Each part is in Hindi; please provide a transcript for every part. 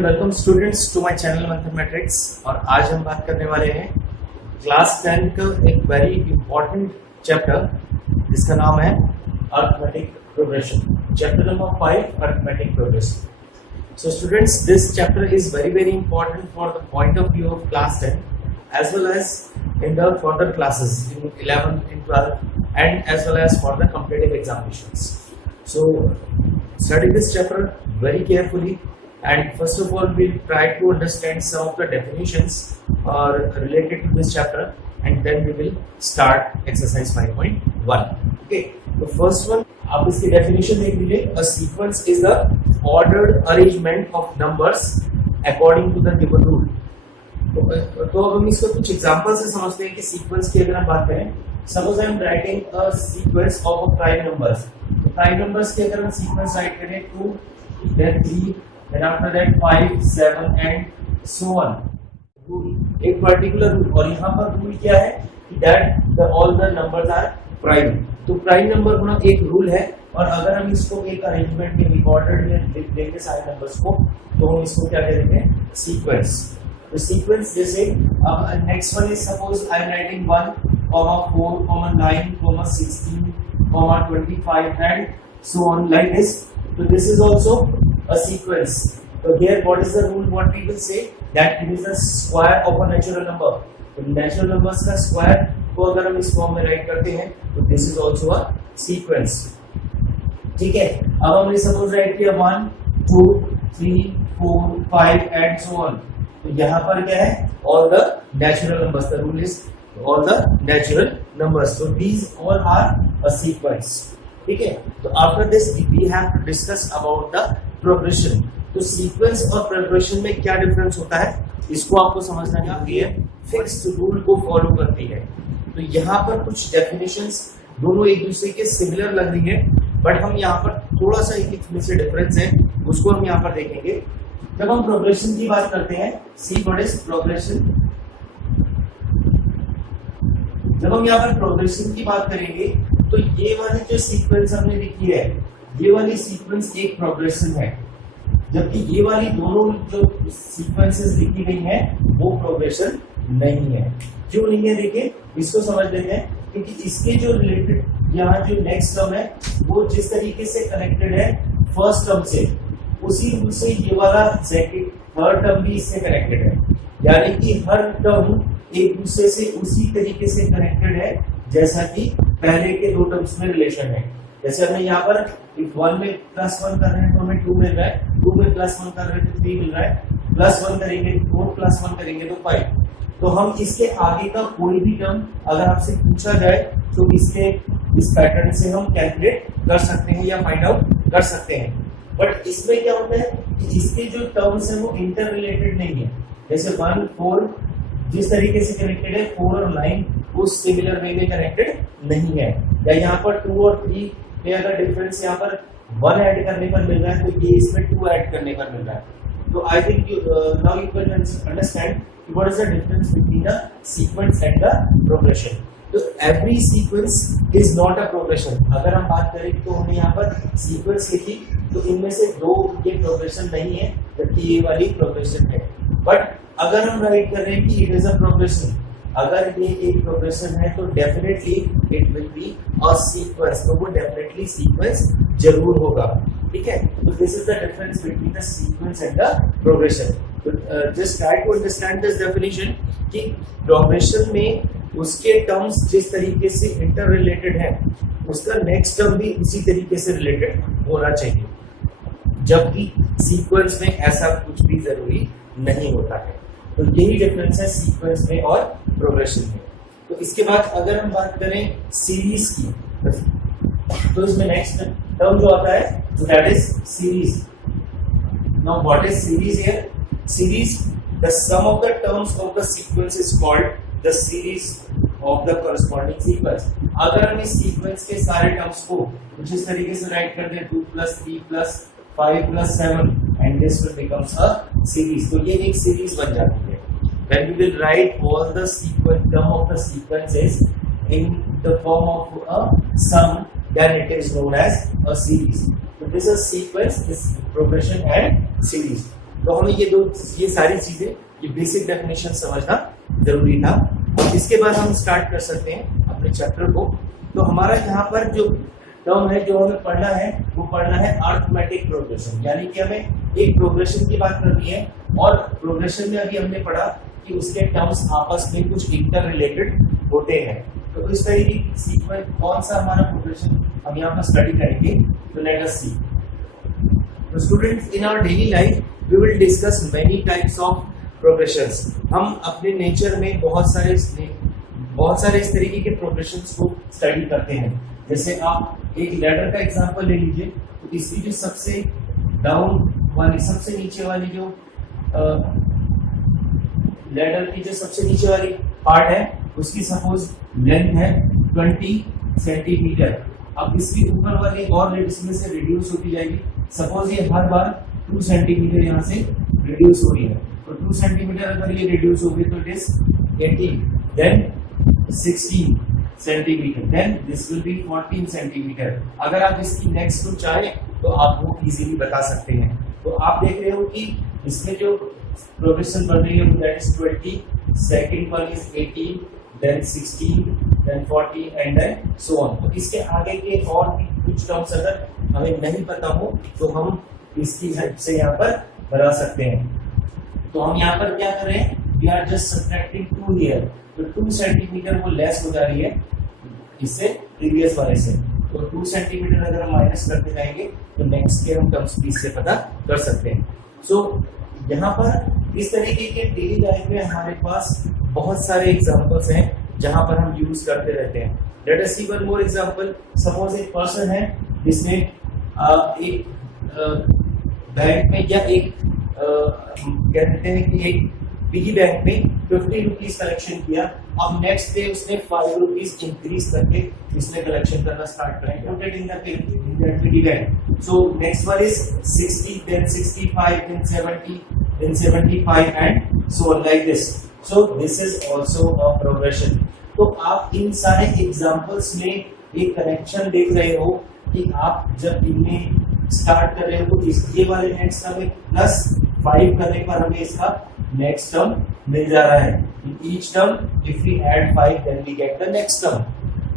And welcome students to my channel mathematics. और आज हम बात करने वाले हैं क्लास 10 का एक वेरी इंपॉर्टेंट चैप्टर जिसका नाम है arithmetic progression, chapter number 5 arithmetic progression. So students, this chapter is very important for the point of view of class 10 as well as in the further classes in 11, in 12 and as well as for the competitive examinations. So study this chapter very carefully and first of all we'll try to understand some of the definitions related to this chapter and then we will start exercise 5.1. Okay, the first one आप इसकी डेफिनेशन देख लीजिए। A sequence is the ordered arrangement of numbers according to the given rule. तो अब हम इसको कुछ एग्जांपल से समझते हैं कि सीक्वेंस की अगर हम बात करें, suppose I am writing a sequence of a prime numbers. तो प्राइम नंबर्स की अगर हम सीक्वेंस राइट करें 2 then 3 then after that 5 7 and so on, rule एक पर्टिकुलर रूल। और यहाँ पर रूल क्या है कि that all the numbers are prime. तो प्राइम नंबर होना एक रूल है और अगर हम इसको एक अरेंजमेंट में ऑर्डर में लिख देंगे सारे नंबर्स को तो हम इसको क्या करेंगे, सीक्वेंस। तो सीक्वेंस जैसे अब next one is suppose I am writing 1 4 9 16 25 and so on like this. तो this is also a sequence. तो here what is the rule, what we will say that it is the square of a natural number. तो नेचुरल नंबर्स का स्क्वायर को अगर हम इस फॉर्म में राइट करते हैं तो this is also a sequence. ठीक है, अब हमने सपोज राइट किया 1 2 3 4 5 एंड सो ऑन। तो यहाँ पर क्या है, all the natural numbers. The rule is all the natural numbers. So these all are a sequence. ठीक है, तो after this we have to discuss about the progression. तो सीक्वेंस और प्रोग्रेशन में क्या डिफरेंस होता है इसको आपको समझना चाहिए। ये फिक्स्ड रूल को फॉलो करती है। तो यहाँ पर कुछ डेफिनेशंस दोनों एक दूसरे के सिमिलर लग रही है बट हम यहाँ पर थोड़ा सा एक में से डिफरेंस है उसको हम यहाँ पर देखेंगे। जब हम प्रोग्रेशन की बात करते हैं, सी व्हाट इज प्रोग्रेशन। जब हम यहाँ पर प्रोग्रेशन की बात करेंगे तो ये वाली जो सीक्वेंस हमने लिखी है ये वाली सीक्वेंस एक प्रोग्रेशन है, जबकि ये वाली दोनों जो सीक्वेंसेस लिखी गई हैं वो प्रोग्रेशन नहीं है। क्यों नहीं है, देखिए इसको समझ लेते हैं। क्योंकि इसके जो रिलेटेड यहाँ जो नेक्स्ट टर्म है वो जिस तरीके से कनेक्टेड है फर्स्ट टर्म से, उसी रूल से ये वाला सेकंड थर्ड टर्म भी इससे कनेक्टेड है। यानी कि हर टर्म एक दूसरे से उसी तरीके से कनेक्टेड है जैसा कि पहले के दो टर्म्स में रिलेशन है। जैसे हमें यहाँ पर 1 में +1 कर रहे हैं तो हमें 2 मिल रहा है, 2 में +1 कर रहे हैं तो 3 मिल रहा है, +1 करेंगे 4 +1 करेंगे तो 5। तो हम इसके आगे का कोई भी टर्म अगर आपसे पूछा जाए तो इसके इस पैटर्न से हम कैलकुलेट कर सकते हैं या फाइंड आउट कर सकते हैं। बट इसमें क्या होता है कि इसके जो टर्म्स हैं वो इंटर रिलेटेड नहीं है। जैसे 1 4 जिस तरीके से कनेक्टेड है 4 और 9 उस सिमिलर वे में कनेक्टेड नहीं है। या यहाँ पर 2 और 3 में अगर डिफरेंस यहाँ पर 1 ऐड करने पर मिल रहा है तो ये इसमें 2 ऐड करने पर मिल रहा है। तो I think now you can understand what is the difference between the sequence and the progression. तो every sequence is not a progression. अगर हम बात करें तो हमने यहाँ पर sequence लिखी तो इनमें से दो ये progression नहीं है जबकि ये वाली progression है। बट अगर हम राइट कर रहे हैं कि it is a progression, अगर ये एक progression है तो definitely it will be a sequence। तो वो definitely sequence जरूर होगा। ठीक है, तो this is the difference between the sequence and the progression. Just try to understand this definition कि प्रोग्रेशन में उसके टर्म्स जिस तरीके से इंटर रिलेटेड है उसका नेक्स्ट टर्म भी उसी तरीके से रिलेटेड होना चाहिए, जबकि सीक्वेंस में ऐसा कुछ भी जरूरी नहीं होता है। तो यही डिफरेंस है सीक्वेंस में और प्रोग्रेशन में। तो इसके बाद अगर हम बात करें सीरीज की तो इसमें नेक्स्ट टर्म जो आता है that is series. Now what is series here? Series, the sum of the terms of the sequence is called the series of the corresponding sequence. अगर हम इस सीक्वेंस के सारे टर्म्स को कुछ इस तरीके से राइट कर दें 2 + 3 + 5 + 7 and this will becomes a series. तो ये एक सीरीज बन जाती है। When we will write all the sequence term of the sequences in the form of a sum, then it is known as a series. So this is sequence, this progression and series. तो हमें ये सारी चीजें, ये बेसिक डेफिनेशन समझना जरूरी था। और इसके बाद हम स्टार्ट कर सकते हैं अपने चैप्टर को। तो हमारा यहाँ पर जो टर्म है जो हमें पढ़ना है वो पढ़ना है अरिथमेटिक प्रोग्रेशन, यानी कि हमें एक प्रोग्रेशन की बात करनी है। और प्रोग्रेशन में अभी हमने पढ़ा कि उसके टर्म्स आपस में कुछ इंटर रिलेटेड होते हैं। तो इस तरीके की सीक्वेंस कौन सा हमारा प्रोग्रेशन हम यहाँ पर स्टडी करेंगे। तो लेट अस सी। तो students, in our daily life we will discuss many types of progressions. हम अपने नेचर में बहुत सारे इस तरीके के प्रोग्रेशंस को स्टडी करते हैं। जैसे आप एक लैडर का एग्जांपल ले लीजिए, तो इसकी जो सबसे डाउन वाली, सबसे नीचे वाली जो लैडर की जो सबसे नीचे वाली पार्ट है उसकी सपोज लेंथ है 20 सेंटीमीटर। अब इसकी ऊपर वाली और इसमें से रिड्यूस होती जाएगी। सपोज ये हर बार 2 सेंटीमीटर यहाँ से रिड्यूस हो रही है, तो 2 सेंटीमीटर अगर ये रिड्यूस होगी तो it is 18, then 16 centimetre, then this will be 14 centimetre. अगर आप इसकी नेक्स्ट को चाहे तो आप वो इजीली बता सकते हैं। तो आप देख रहे हो कि इसमें जो प्रोग्रेशन बढ़ रही है वो that is 20, second one is 18, then 16, then 40 and then so on. तो इसके आगे के और भी कुछ टर्म्स अगर हमें नहीं पता हो तो हम इसकी हेल्प से यहाँ पर बता सकते हैं। तो हम यहाँ पर क्या कर रहे हैं, we are just subtracting 2 here. तो 2 सेंटीमीटर वो लेस हो जा रही है इससे प्रीवियस वाले से। तो 2 सेंटीमीटर अगर हम माइनस करते जाएंगे तो नेक्स्ट के हम टर्म्स भी इससे पता कर सकते हैं। सो यहाँ पर इस तरीके के डेली लाइफ में हमारे पास बहुत सारे एग्जांपल्स हैं जहां पर हम यूज करते रहते हैं। लेट अस सी वन मोर एग्जांपल। सपोज एक पर्सन है जिसने एक बैंक में या एक कहते हैं कि एक पिगी बैंक में 50 रुपीज कलेक्शन किया। अब नेक्स्ट डे उसने 5 रुपीज इंक्रीज करके इसने कलेक्शन करना स्टार्ट करा in that piggy bank. So next one is 60, then 65, then 70, then 75 and so on like this. So this is also a progression. तो आप इन सारे एग्जांपल्स में एक कनेक्शन देख रहे हो कि आप जब इनमें स्टार्ट कर रहे हो तो ये वाले नेक्स्ट टर्म में +5 करने पर हमें इसका नेक्स्ट टर्म मिल जा रहा है। Each term if we add 5 then we get the next term.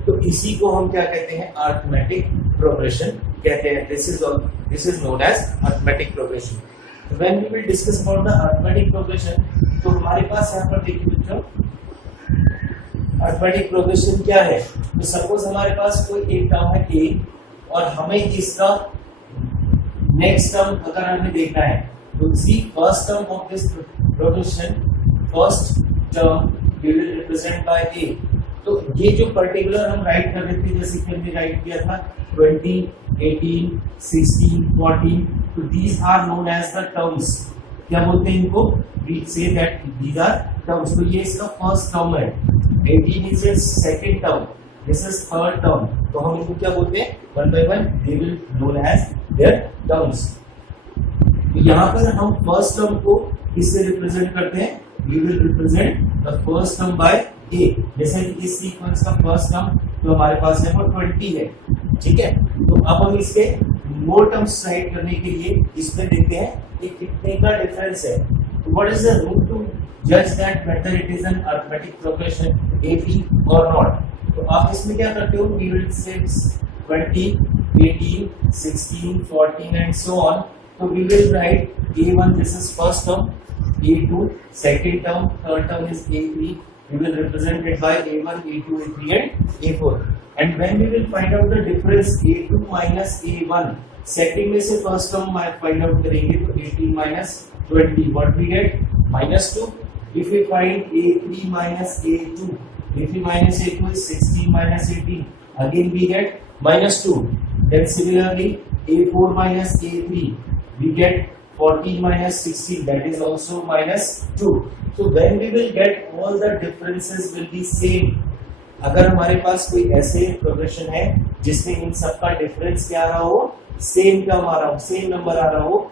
तो इसी को हम क्या कहते हैं, अरिथमेटिक प्रोग्रेशन कहते हैं। This is known as arithmetic progression. When we will discuss about the arithmetic progression, तो हमारे पास यहाँ पर देखिए बच्चों, अरिथमेटिक प्रोग्रेशन क्या है। तो सपोज हमारे पास कोई एक टर्म है a और हमें इसका नेक्स्ट टर्म अगर हमें देखना है तो see first term of this progression, first term we will represent by a। तो ये जो पर्टिकुलर हम राइट कर रहे थे, जैसे कि हमने राइट किया था 20, 18, 16, 14, तो these are known as the terms. क्या बोलते हैं इनको, we say that these are terms. तो ये इसका फर्स्ट टर्म है, 18 is its second term, this is third term. तो हम इनको क्या बोलते हैं, one by one they will known as their terms. तो यहाँ पर हम फर्स्ट टर्म को किससे रिप्रेजेंट करते हैं, we will represent the first term by a। जैसे कि इस सीक्वेंस का फर्स्ट टर्म जो हमारे पास है वो 20 है, ठीक है। तो अब हम इसके मोर टर्म्स राइट करने के लिए इसमें देखते हैं कि कितने का डिफरेंस है। What is the rule to जज that whether it is an arithmetic progression a b और नॉट। तो आप इसमें क्या करते हो, वी विल से 20, 18, 16, 14 एंड सो ऑन। तो we will write a1 this is first term, a2 second term, third term is a3. We will represent it by a1, a2, a3 and a4. And when we will find out the difference a2 minus a1, second में से first term find out करेंगे तो 18 minus 20, what we get, -2. If we find a3 minus a2, a3 minus a2 is 16 minus 18, again we get -2. Then similarly a4 minus a3, we get 14 minus 16, that is also -2. So when we will get all the differences will be same. अगर हमारे पास कोई ऐसे प्रोग्रेशन है जिसमें इन सब का डिफरेंस क्या आ रहा हो, सेम टर्म आ रहा हो, सेम नंबर आ रहा हो,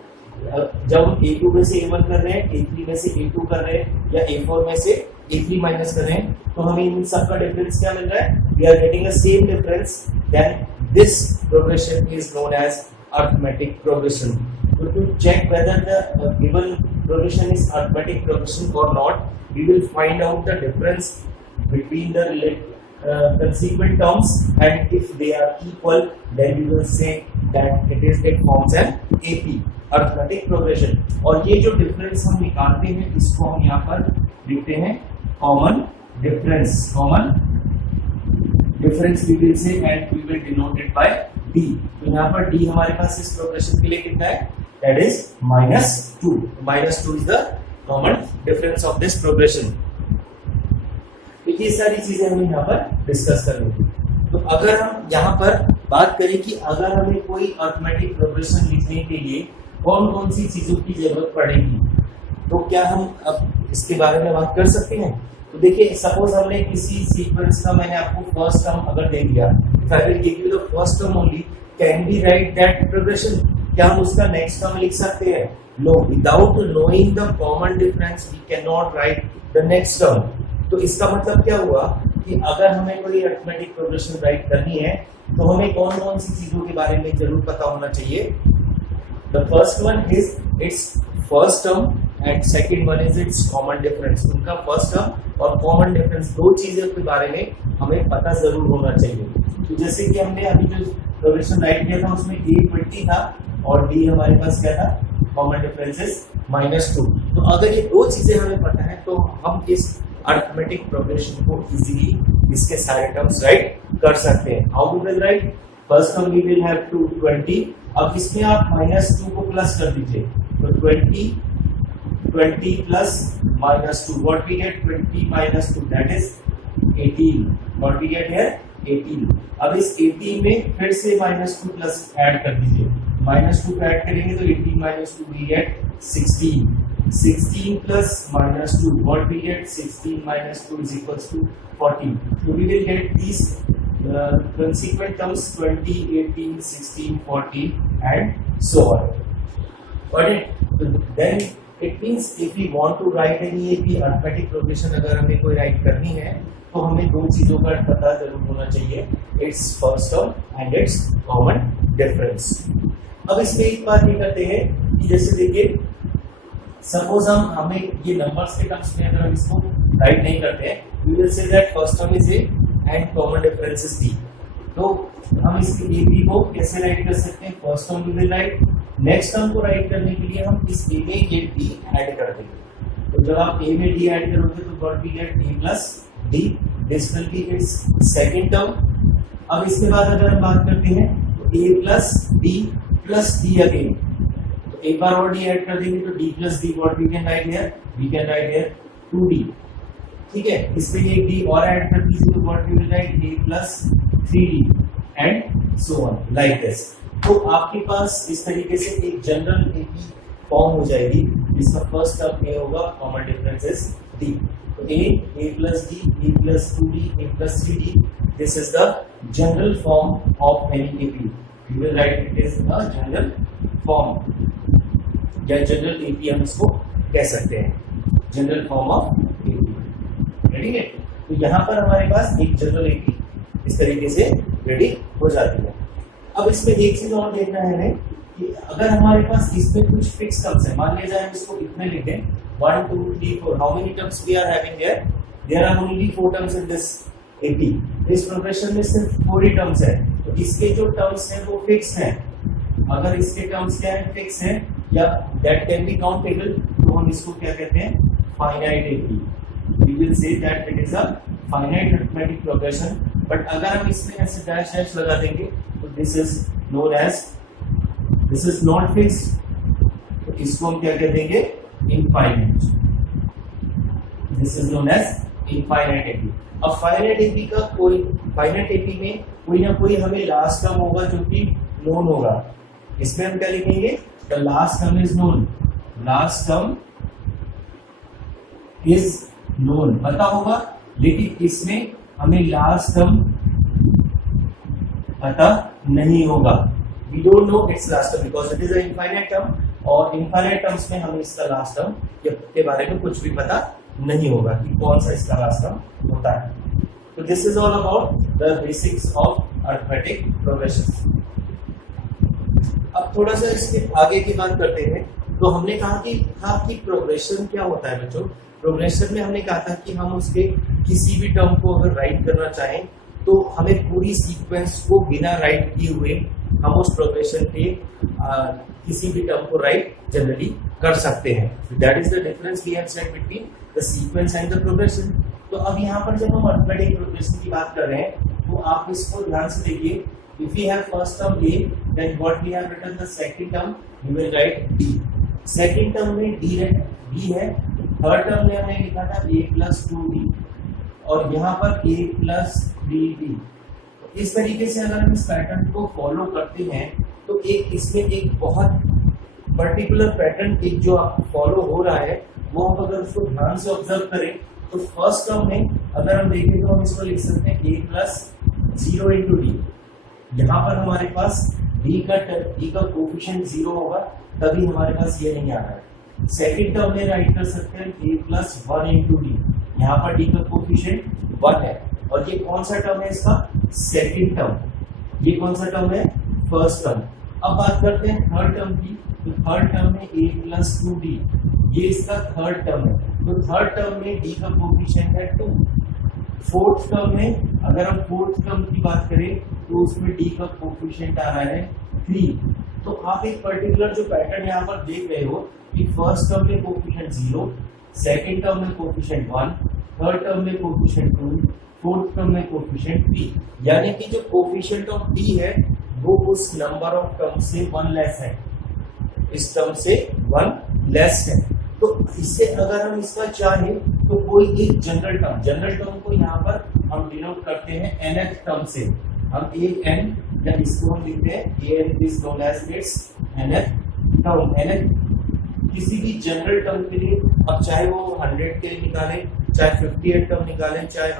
जब हम a2 में से a1 कर रहे हैं, a3 में से a2 कर रहे हैं या a4 में से a3 माइनस कर रहे हैं, तो हमें इन सब का डिफरेंस क्या मिल रहा है, we are getting a same difference, then this progression is known as arithmetic progression. So to check whether the given progression is arithmetic progression or not, we will find out the difference between the consequent terms, and if they are equal, then we will say that it forms an AP, arithmetic progression. और ये जो difference हम निकालते हैं इसको हम यहाँ पर लिखते हैं common difference. Common difference we will say and we will denote it by D. तो यहाँ पर D हमारे पास इस progression के लिए कितना है? That is -2. -2 is the common difference of this progression. तो ये सारी चीजें हमें यहाँ पर डिस्कस करनी है। तो अगर हम यहाँ पर बात करें कि अगर हमें कोई अरिथमेटिक प्रोग्रेशन लिखने के लिए कौन कौन सी चीजों की जरूरत पड़ेगी, तो क्या हम अब इसके बारे में बात कर सकते हैं। तो देखिए, सपोज हमने किसी सीक्वेंस का, मैंने आपको फर्स्ट टर्म अगर दे दिया, if I will give you the first term only, can we write that progression? क्या हम उसका नेक्स्ट टर्म लिख सकते हैं? No, without knowing the common difference we can not write the next term. तो इसका मतलब क्या हुआ कि अगर हमें कोई अरिथमेटिक प्रोग्रेशन राइट करनी है तो हमें कौन कौन सी चीजों के बारे में जरूर पता होना चाहिए। The first one is it's first term and second one is it's common difference. उनका फर्स्ट टर्म और कॉमन डिफरेंस, दो चीजों के बारे में हमें पता जरूर होना चाहिए। तो जैसे कि हमने अभी जो प्रोग्रेशन राइट किया था उसमें A 20 था और D हमारे पास क्या था? Common difference is -2। तो अगर ये दो चीजें हमें पता है तो हम इस अरिथमेटिक प्रोग्रेशन को इजीली इसके सारे टर्म्स राइट कर सकते हैं। How we will write? First term we will have to 20। अब इसमें आप -2 को प्लस कर दीजिए, तो 20 plus -2, what we get? 20 - 2 that is 18। What we get here? 18। अब इस 18 में फिर से -2 प्लस ऐड कर दीजिए, -2 को ऐड करेंगे तो 18 - 2 we get 16। 16 plus -2, what we get? 16 - 2 is equals to 40. So we will get these consequent terms 20, 18, 16, 40 and so on. Got it? So then it means if we want to write any AP arithmetic progression, अगर हमें कोई राइट करनी है तो हमें दो चीजों का पता जरूर होना चाहिए, its first term and its common difference. अब इसमें एक बात ये करते हैं कि जैसे देखिए, सपोज हमें ये नंबर्स के टर्म्स में अगर हम इसको राइट नहीं करते हैं, we will say that first term is A and common difference is D। तो हम इसके AB को कैसे राइट कर सकते हैं? First term we will write, next term को राइट करने के लिए हम इस A में ये D ऐड कर देंगे। तो जब आप A में D ऐड करोगे तो what we get? A plus D, this will be its second term. अब इसके बाद अगर हम बात करते हैं तो A plus D plus D again, एक बार और D ऐड कर देंगे तो D plus D, what we can write here? We can write here 2D। ठीक है, इसमें एक D और ऐड कर दीजिए तो what we will write? A plus 3D and so on like this। तो आपके पास इस तरीके से एक जनरल AP फॉर्म हो जाएगी जिसका फर्स्ट टर्म A होगा, कॉमन डिफरेंस इज D। तो A plus D, A plus 2D, A plus 3D, this is the general form of any AP। We will write it as a general form या जनरल एपी हम इसको कह सकते हैं, general form of AP. Ready है? तो यहाँ पर हमारे पास एक जनरल एपी इस तरीके से रेडी हो जाती है। अब इसमें एक चीज और देखना है हमें कि अगर हमारे पास इसमें कुछ फिक्स टर्म्स है, मान लिया जाए हम इसको इतने लिखें 1 2 3 4, how many terms we are having here? There are only 4 terms in this AP. इस प्रोग्रेशन में सिर्फ 4 ही टर्म्स है, तो इसके जो टर्म्स हैं वो फिक्स हैं। अगर इसके टर्म्स क्या है? फिक्स है या दैट कैन बी काउंटेबल, तो हम इसको क्या कहते हैं? Finite AP. We will say that it is a finite arithmetic progression. But अगर हम इसमें ऐसे डैश डैश लगा देंगे तो this is known as, this is not fixed, तो इसको हम क्या कह देंगे? Infinite. This is known as infinite AP. अब फाइनाइट एपी का कोई, फाइनाइट एपी में कोई ना कोई हमें लास्ट टर्म होगा जो कि नोन होगा। इसमें हम क्या लिखेंगे? The last term is known. Last term is known, पता होगा, लेकिन इसमें हमें लास्ट टर्म पता नहीं होगा। We don't know its last term because it is an infinite term, और infinite terms में हमें इसका लास्ट टर्म के बारे में कुछ भी पता नहीं होगा कि कौन सा इसका लास्ट टर्म होता है। तो this is all about the basics of arithmetic progression। अब थोड़ा सा इसके आगे की बात करते हैं। तो हमने कहा कि प्रोग्रेशन क्या होता है बच्चों। प्रोग्रेशन में हमने कहा था कि हम उसके किसी भी टर्म को अगर राइट करना चाहें तो हमें पूरी सीक्वेंस को बिना राइट किए हुए हम उस प्रोग्रेशन के किसी भी टर्म को राइट जनरली कर सकते हैं। That is the difference we have said between the sequence and the progression. तो अब यहाँ पर जब हम अर्थमेटिक प्रोग्रेशन की बात कर रहे हैं तो आप इसको ध्यान से देखिए। If we have first term A, then what we have written the second term, we will write D. Second term में D है, third term में हमने लिखा था A plus 2D और यहाँ पर A plus 3D। इस तरीके से अगर हम इस पैटर्न को फॉलो करते हैं तो एक इसमें एक बहुत पर्टिकुलर पैटर्न एक जो फॉलो हो रहा है वो हम अगर उसको ध्यान से ऑब्जर्व करें तो फर्स्ट टर्म में अगर हम देखें तो हम इसको लिख सकते हैं A plus 0 into D। यहाँ पर हमारे पास D का कोफिशिएंट 0 होगा तभी हमारे पास ये नहीं आ रहा है। सेकेंड टर्म में राइट कर सकते हैं A plus 1 into D। यहाँ पर D का कोफिशिएंट 1 है और ये कौन सा टर्म है इसका सेकेंड टर्म। ये कौन सा टर्म है फर्स्ट टर्म। अब बात करते हैं थर्ड टर्म की। तो थर्ड टर्म में A plus 2D ये इसका थर्ड टर्म है। तो थर्ड टर्म में D का कोफिशिएंट है 2। फोर्थ टर्म में अगर हम फोर्थ टर्म की बात करें तो उसमें D का कोफिशिएंट आ रहा है 3। तो आप एक पर्टिकुलर जो पैटर्न यहाँ पर देख रहे हो कि फर्स्ट टर्म में कोफिशिएंट 0, सेकेंड टर्म में कोफिशिएंट 1, थर्ड टर्म में कोफिशिएंट 2, फोर्थ टर्म में कोफिशिएंट 3। यानी कि जो कोफिशिएंट ऑफ D है वो उस नंबर ऑफ टर्म से 1 लेस है, इस टर्म से 1 लेस है। तो इससे अगर हम इसका चाहें तो कोई एक जनरल टर्म को यहाँ पर हम डिनोट करते हैं nth टर्म से। हम an या इसको हम लिखते हैं an is known as its nth term. nth किसी भी जनरल टर्म के लिए अब चाहे वो 100 के लिए निकालें, चाहे 58 टर्म निकालें, चाहे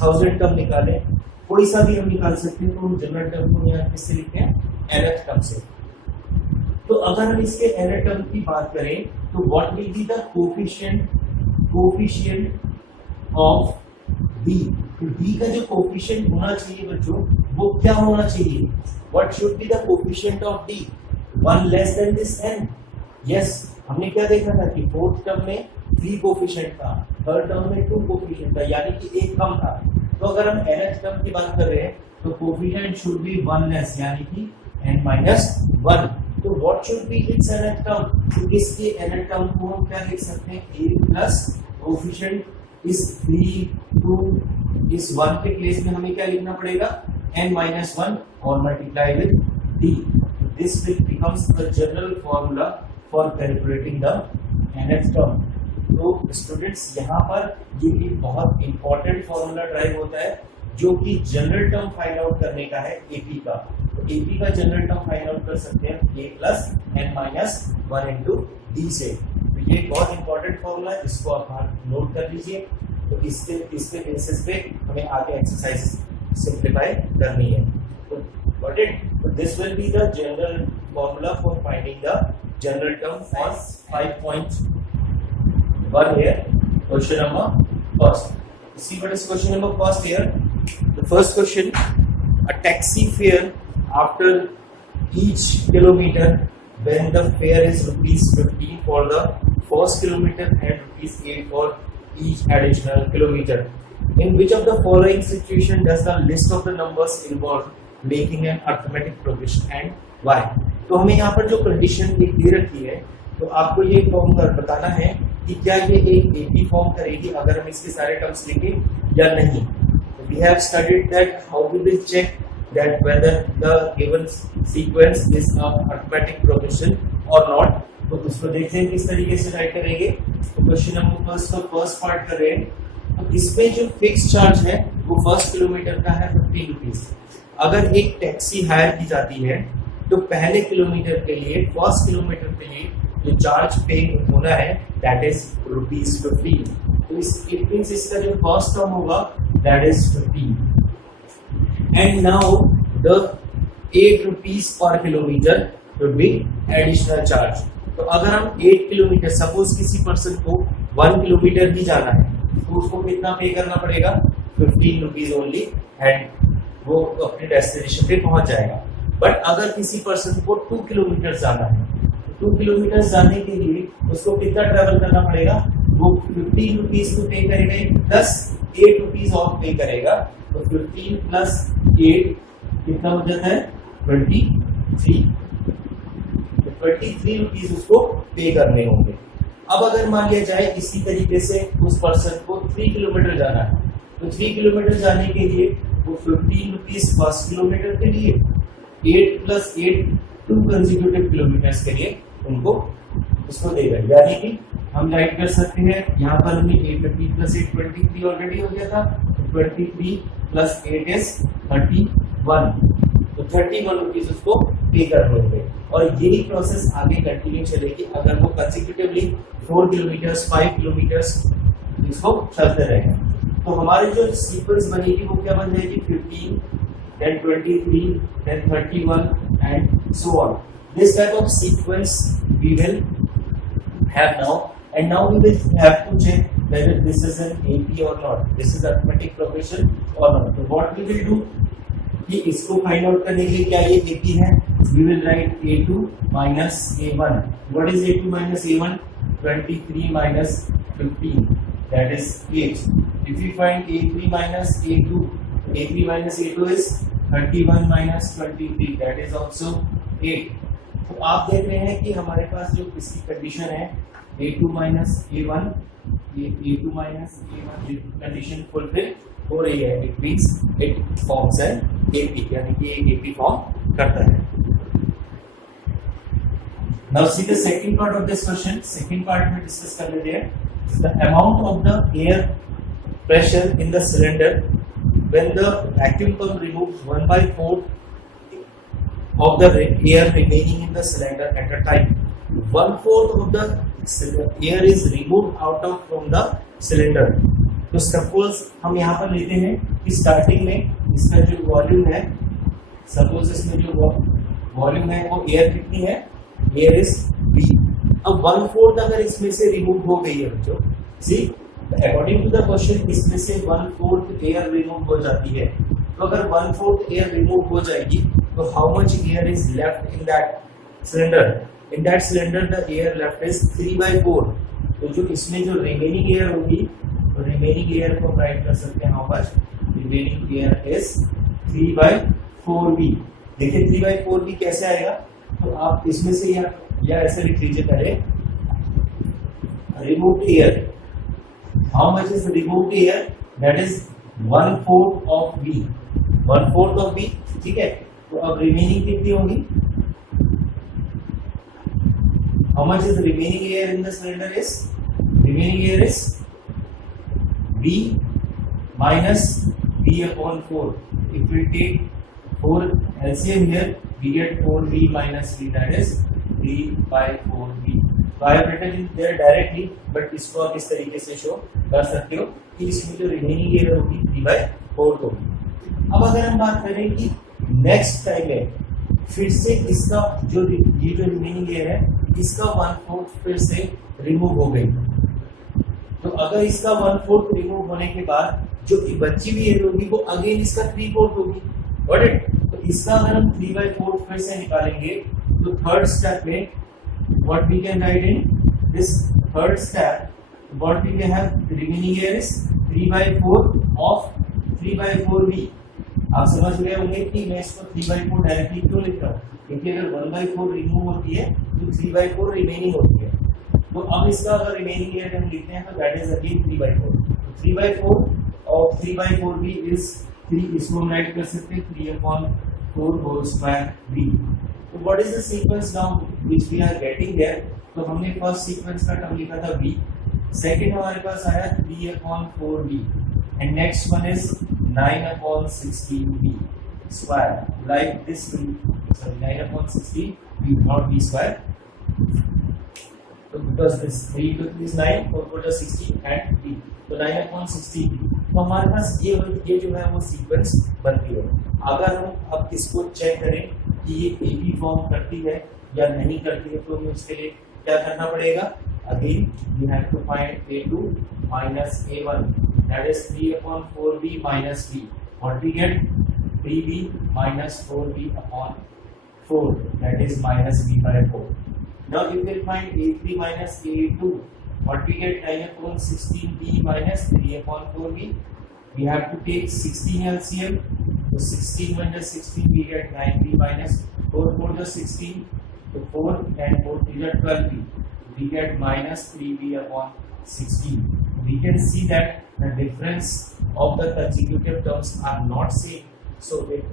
1000 टर्म निकालें, कोई सा भी हम निकाल सकते हैं। तो हम जनरल टर्म को यहाँ किससे लिखते हैं nth टर्म से। तो अगर हम इसके nth टर्म की बात करें तो what will be the coefficient of D। तो D का जो कोफिशिएंट होना चाहिए बच्चों वो क्या होना चाहिए। What should be the coefficient of D 1 less than this n। Yes, हमने क्या देखा था कि फोर्थ टर्म में 3 कोफिशिएंट था, थर्ड टर्म में 2 कोफिशिएंट था, यानी कि एक कम था। तो अगर हम nth टर्म की बात कर रहे हैं तो कोफिशिएंट शुड बी 1 लेस, यानी कि n-1। तो what should be it's nth term. तो इसके nth टर्म को हम क्या लिख सकते हैं A प्लस कोफिशिएंट इस 3 2 इस 1 के प्लेस में हमें क्या लिखना पड़ेगा n-1 और multiply with D। This will becomes the general formula for calculating the nth term. तो स्टूडेंट्स यहाँ पर ये एक बहुत इंपॉर्टेंट फॉर्मूला ड्राइव होता है जो कि जनरल टर्म फाइंड आउट करने का है AP का। तो AP का जनरल टर्म फाइंड आउट कर सकते हैं A plus n-1 into D से। तो ये बहुत इंपॉर्टेंट फॉर्मूला है, इसको आप नोट कर लीजिए। तो इसके बेसिस पे हमें आगे एक्सरसाइज सिंप्लीफाई करनी है। तो गॉट इट। तो this will be the general formula for finding the general term for 5.1 here. Question number first. See what is question number first here. The first question: a taxi fare after each kilometer when the fare is ₹15 for the first kilometer and ₹8 for each additional kilometer. In which of the following situation does the list of the numbers involve making an arithmetic progression and why? तो हमें यहाँ पर जो कंडीशन दे रखी है तो आपको ये फॉर्म बताना है कि क्या ये एक AP फॉर्म करेगी अगर हम इसके सारे टर्म्स लिखें या नहीं। We have studied that how we will check that whether the given sequence is a arithmetic progression or not। तो उसको देखते हैं किस तरीके से राइट करेंगे। तो क्वेश्चन नंबर फर्स्ट का फर्स्ट पार्ट कर रहे हैं। तो इसमें जो फिक्स चार्ज है वो फर्स्ट किलोमीटर का है ₹15। अगर एक टैक्सी हायर की जाती है तो पहले किलोमीटर के लिए फर्स्ट किलोमीटर के लिए जो चार्ज पे होना है दैट इज ₹15। तो इट मींस इसका जो फर्स्ट टर्म होगा that is 15 and now the ₹8 पर kilometre would be additional charge. तो अगर हम 8 किलोमीटर सपोज किसी पर्सन को 1 किलोमीटर ही जाना है तो उसको कितना पे करना पड़ेगा ₹15 ओनली एंड वो अपने डेस्टिनेशन पे पहुंच जाएगा। बट अगर किसी पर्सन को 2 किलोमीटर जाना है, 2 किलोमीटर जाने के लिए उसको कितना ट्रेवल करना पड़ेगा, वो 15 रुपीज तो पे करेगा, प्लस 8 रुपीज और पे करेगा, तो 15 प्लस 8 कितना हो जाता है 23, तो 23 रुपीज उसको पे करने होंगे। अब अगर मान लिया जाए इसी तरीके से उस पर्सन को 3 किलोमीटर जाना है, तो 3 किलोमीटर जाने के लिए वो 15 रुपीज फर्स्ट किलोमीटर के लिए, 8 प्लस 8 2 कंसेक्यूटिव किलोमीटर्स के लिए उनको उसको देगा। यानी कि हम राइट कर सकते हैं, यहाँ पर हमें 850 प्लस 8 23 ऑलरेडी हो गया था, 23 प्लस 8 इज 31, तो 31 रुपीज उसको पे करने होंगे। और यही प्रोसेस आगे कंटिन्यू चलेगी अगर वो कंसेक्यूटिवली 4 किलोमीटर्स 5 किलोमीटर्स इसको चलते रहेंगे। तो हमारी जो सीक्वेंस बनेगी वो क्या बन जाएगी, 15, then 23, then 31 and so on. This type of sequence we will have now, and now we will have to check whether this is an AP or not, this is arithmetic progression or not. So what we will do कि इसको फाइंड आउट करने के लिए क्या ये AP है, we will write A2 minus A1. What is A2 minus A1? 23 minus 15, that is 8. If we find A3 minus A2, A3 minus A2 is 31 minus 23, that is also 8. तो आप देख रहे हैं कि हमारे पास जो इसकी कंडीशन है A2 minus A1, ये A2 minus A1 condition fulfil हो रही है, it means it forms an AP, यानी कि एक AP फॉर्म करता है। Now see the second part of this question. Second part में डिस्कस कर लेते हैं, the amount of the air pressure in the cylinder when the vacuum pump removes 1/4 of the air remaining in the cylinder at a time. 1/4 of the air is removed out of from the cylinder. तो सपोज हम यहाँ पर लेते हैं कि स्टार्टिंग में इसका जो वॉल्यूम है, सपोज इसमें जो वॉल्यूम है वो एयर कितनी है, एयर इज V। अब 1/4 अगर इसमें से रिमूव हो गई है बच्चों, सी अकॉर्डिंग टू द क्वेश्चन इसमें से 1/4 एयर रिमूव हो जाती है, तो अगर 1/4 एयर रिमूव हो जाएगी तो how much air is left in that cylinder, in that cylinder the air left is 3/4। तो जो इसमें जो रिमेनिंग एयर होगी, तो रिमेनिंग एयर को राइट कर सकते हैं how much, remaining air is 3/4V। देखिए 3/4V कैसे आएगा, तो आप इसमें से या ऐसे लिख लीजिए पहले, remove air, how much is remove air, that is 1/4 of V, 1/4 of V, ठीक है। तो अब रिमेनिंग कितनी होगी, how much is remaining air in the cylinder is, remaining air is V minus V upon 4. If we take 4 LCM here, we get 4V minus V, that is 3/4V. So I have written in there directly, but इसको आप इस तरीके से शो कर सकते हो कि इसमें जो रिमेनिंग एयर होगी 3/4 होगी। अब अगर हम बात करें कि नेक्स्ट टाइम में फिर से इसका जो ये जो रिमेनिंग एयर है इसका 1/4 फिर से रिमूव हो गई, तो अगर इसका 1/4 रिमूव होने के बाद जो बची हुई एयर होगी वो अगेन इसका 3/4 होगी, गॉट इट। तो इसका अगर हम 3/4 फिर से निकालेंगे तो थर्ड स्टेप में what we can write in this third step, what we can have, remaining air is 3/4 of 3/4V। आप समझ गए होंगे कि मैं इसको 3/4 डायरेक्टली क्यों लिख रहा हूँ, क्योंकि अगर 1/4 रिमूव होती है तो 3/4 रिमेनिंग होती है। तो अब इसका अगर रिमेनिंग एयर हम लिखते हैं तो दैट इज अगेन 3/4, 3/4 और 3/4V इज 3, इसको हम राइट कर सकते हैं 3/4 होल स्क्वायर V। तो what is the sequence now which we are getting there, तो हमने फर्स्ट सीक्वेंस का टर्म लिखा था V, सेकंड हमारे पास आया 3/4V, and next one is 9/16V square, like this, sorry 9/16V not V square, तो because this 3 is 9, 4 is 16 and V, तो 9/16V। तो हमारे पास ये जो है वो सीक्वेंस बनती है। अगर हम अब इसको चेक करें कि ये AP फॉर्म करती है या नहीं करती है, तो हमें उसके लिए क्या करना पड़ेगा, again you have to find A2 minus A1, that is 3/4V minus V, what we get 3V minus 4V upon 4, that is minus b by 4. Now if we find a3 minus a2, what we get? 9 upon 16b minus 3 upon 4b. We have to take 16 LCM. So 16 minus 16, we get 9b minus 4 4 is 16. So 4 and 4 is 12b. We get minus 3b upon 16. We can see that the difference of the consecutive terms are not same, so it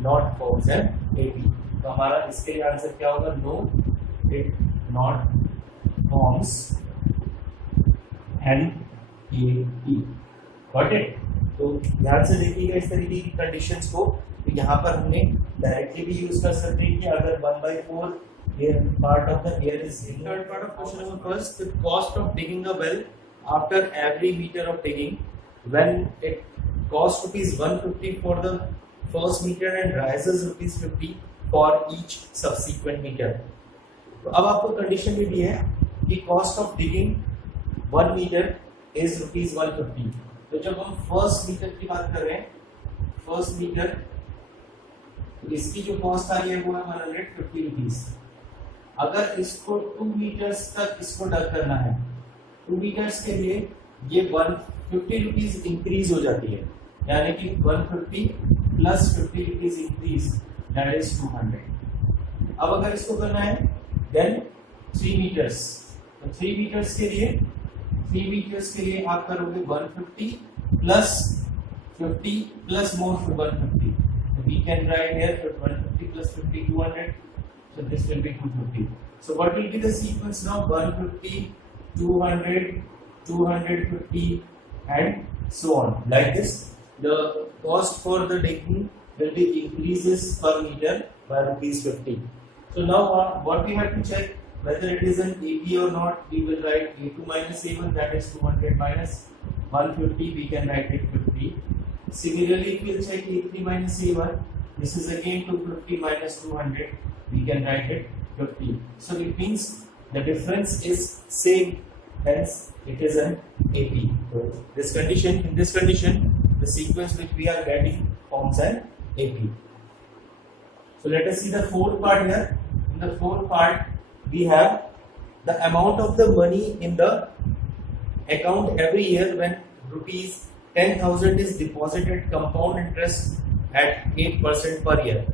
not forms an AP. तो हमारा इसके लिए आंसर क्या होगा? No, it not forms an AP. Got it? तो ध्यान से देखिएगा इस तरीके की कंडीशंस को. तो यहाँ पर हमने डायरेक्टली भी यूज कर सकते हैं कि अगर 1/4 here part of the air is in. Third part of question number first, the cost of digging a well after every meter of digging, when it costs rupees 150 for the first meter and rises rupees 50 for each subsequent meter. तो अब आपको कंडीशन भी दी है कि cost of digging 1 metre is rupees 150. तो जब हम फर्स्ट मीटर की बात कर रहे हैं, फर्स्ट मीटर, तो इसकी जो कॉस्ट आ रही है वो है 150 रुपीज. अगर इसको 2 मीटर्स तक इसको डग करना है, 2 मीटर्स के लिए ये 150 रुपीज इंक्रीज हो जाती है, यानी कि 150 plus 50 rupees increase, that is 200. अब अगर इसको करना है देन 3 मीटर्स, तो 3 मीटर्स के लिए आप करोगे 150 plus 50 plus more 150. We can write here 150 plus 50 200. So this will be 250. So what will be the sequence now? 150, 200, 250 and so on. Like this, the cost for the digging will be increases per meter by rupees 50. So now what we have to check whether it is an AP or not. We will write A2 minus A1, that is 200 minus 150. We can write it 50. Similarly, if we will check A3 minus A1, this is again 250 minus 200. We can write it 50. So it means the difference is same, hence it is an AP. So in this condition, the sequence which we are getting forms an AP. So let us see the fourth part here. In the fourth part, we have the amount of the money in the account every year when rupees 10,000 is deposited compound interest at 8% per year.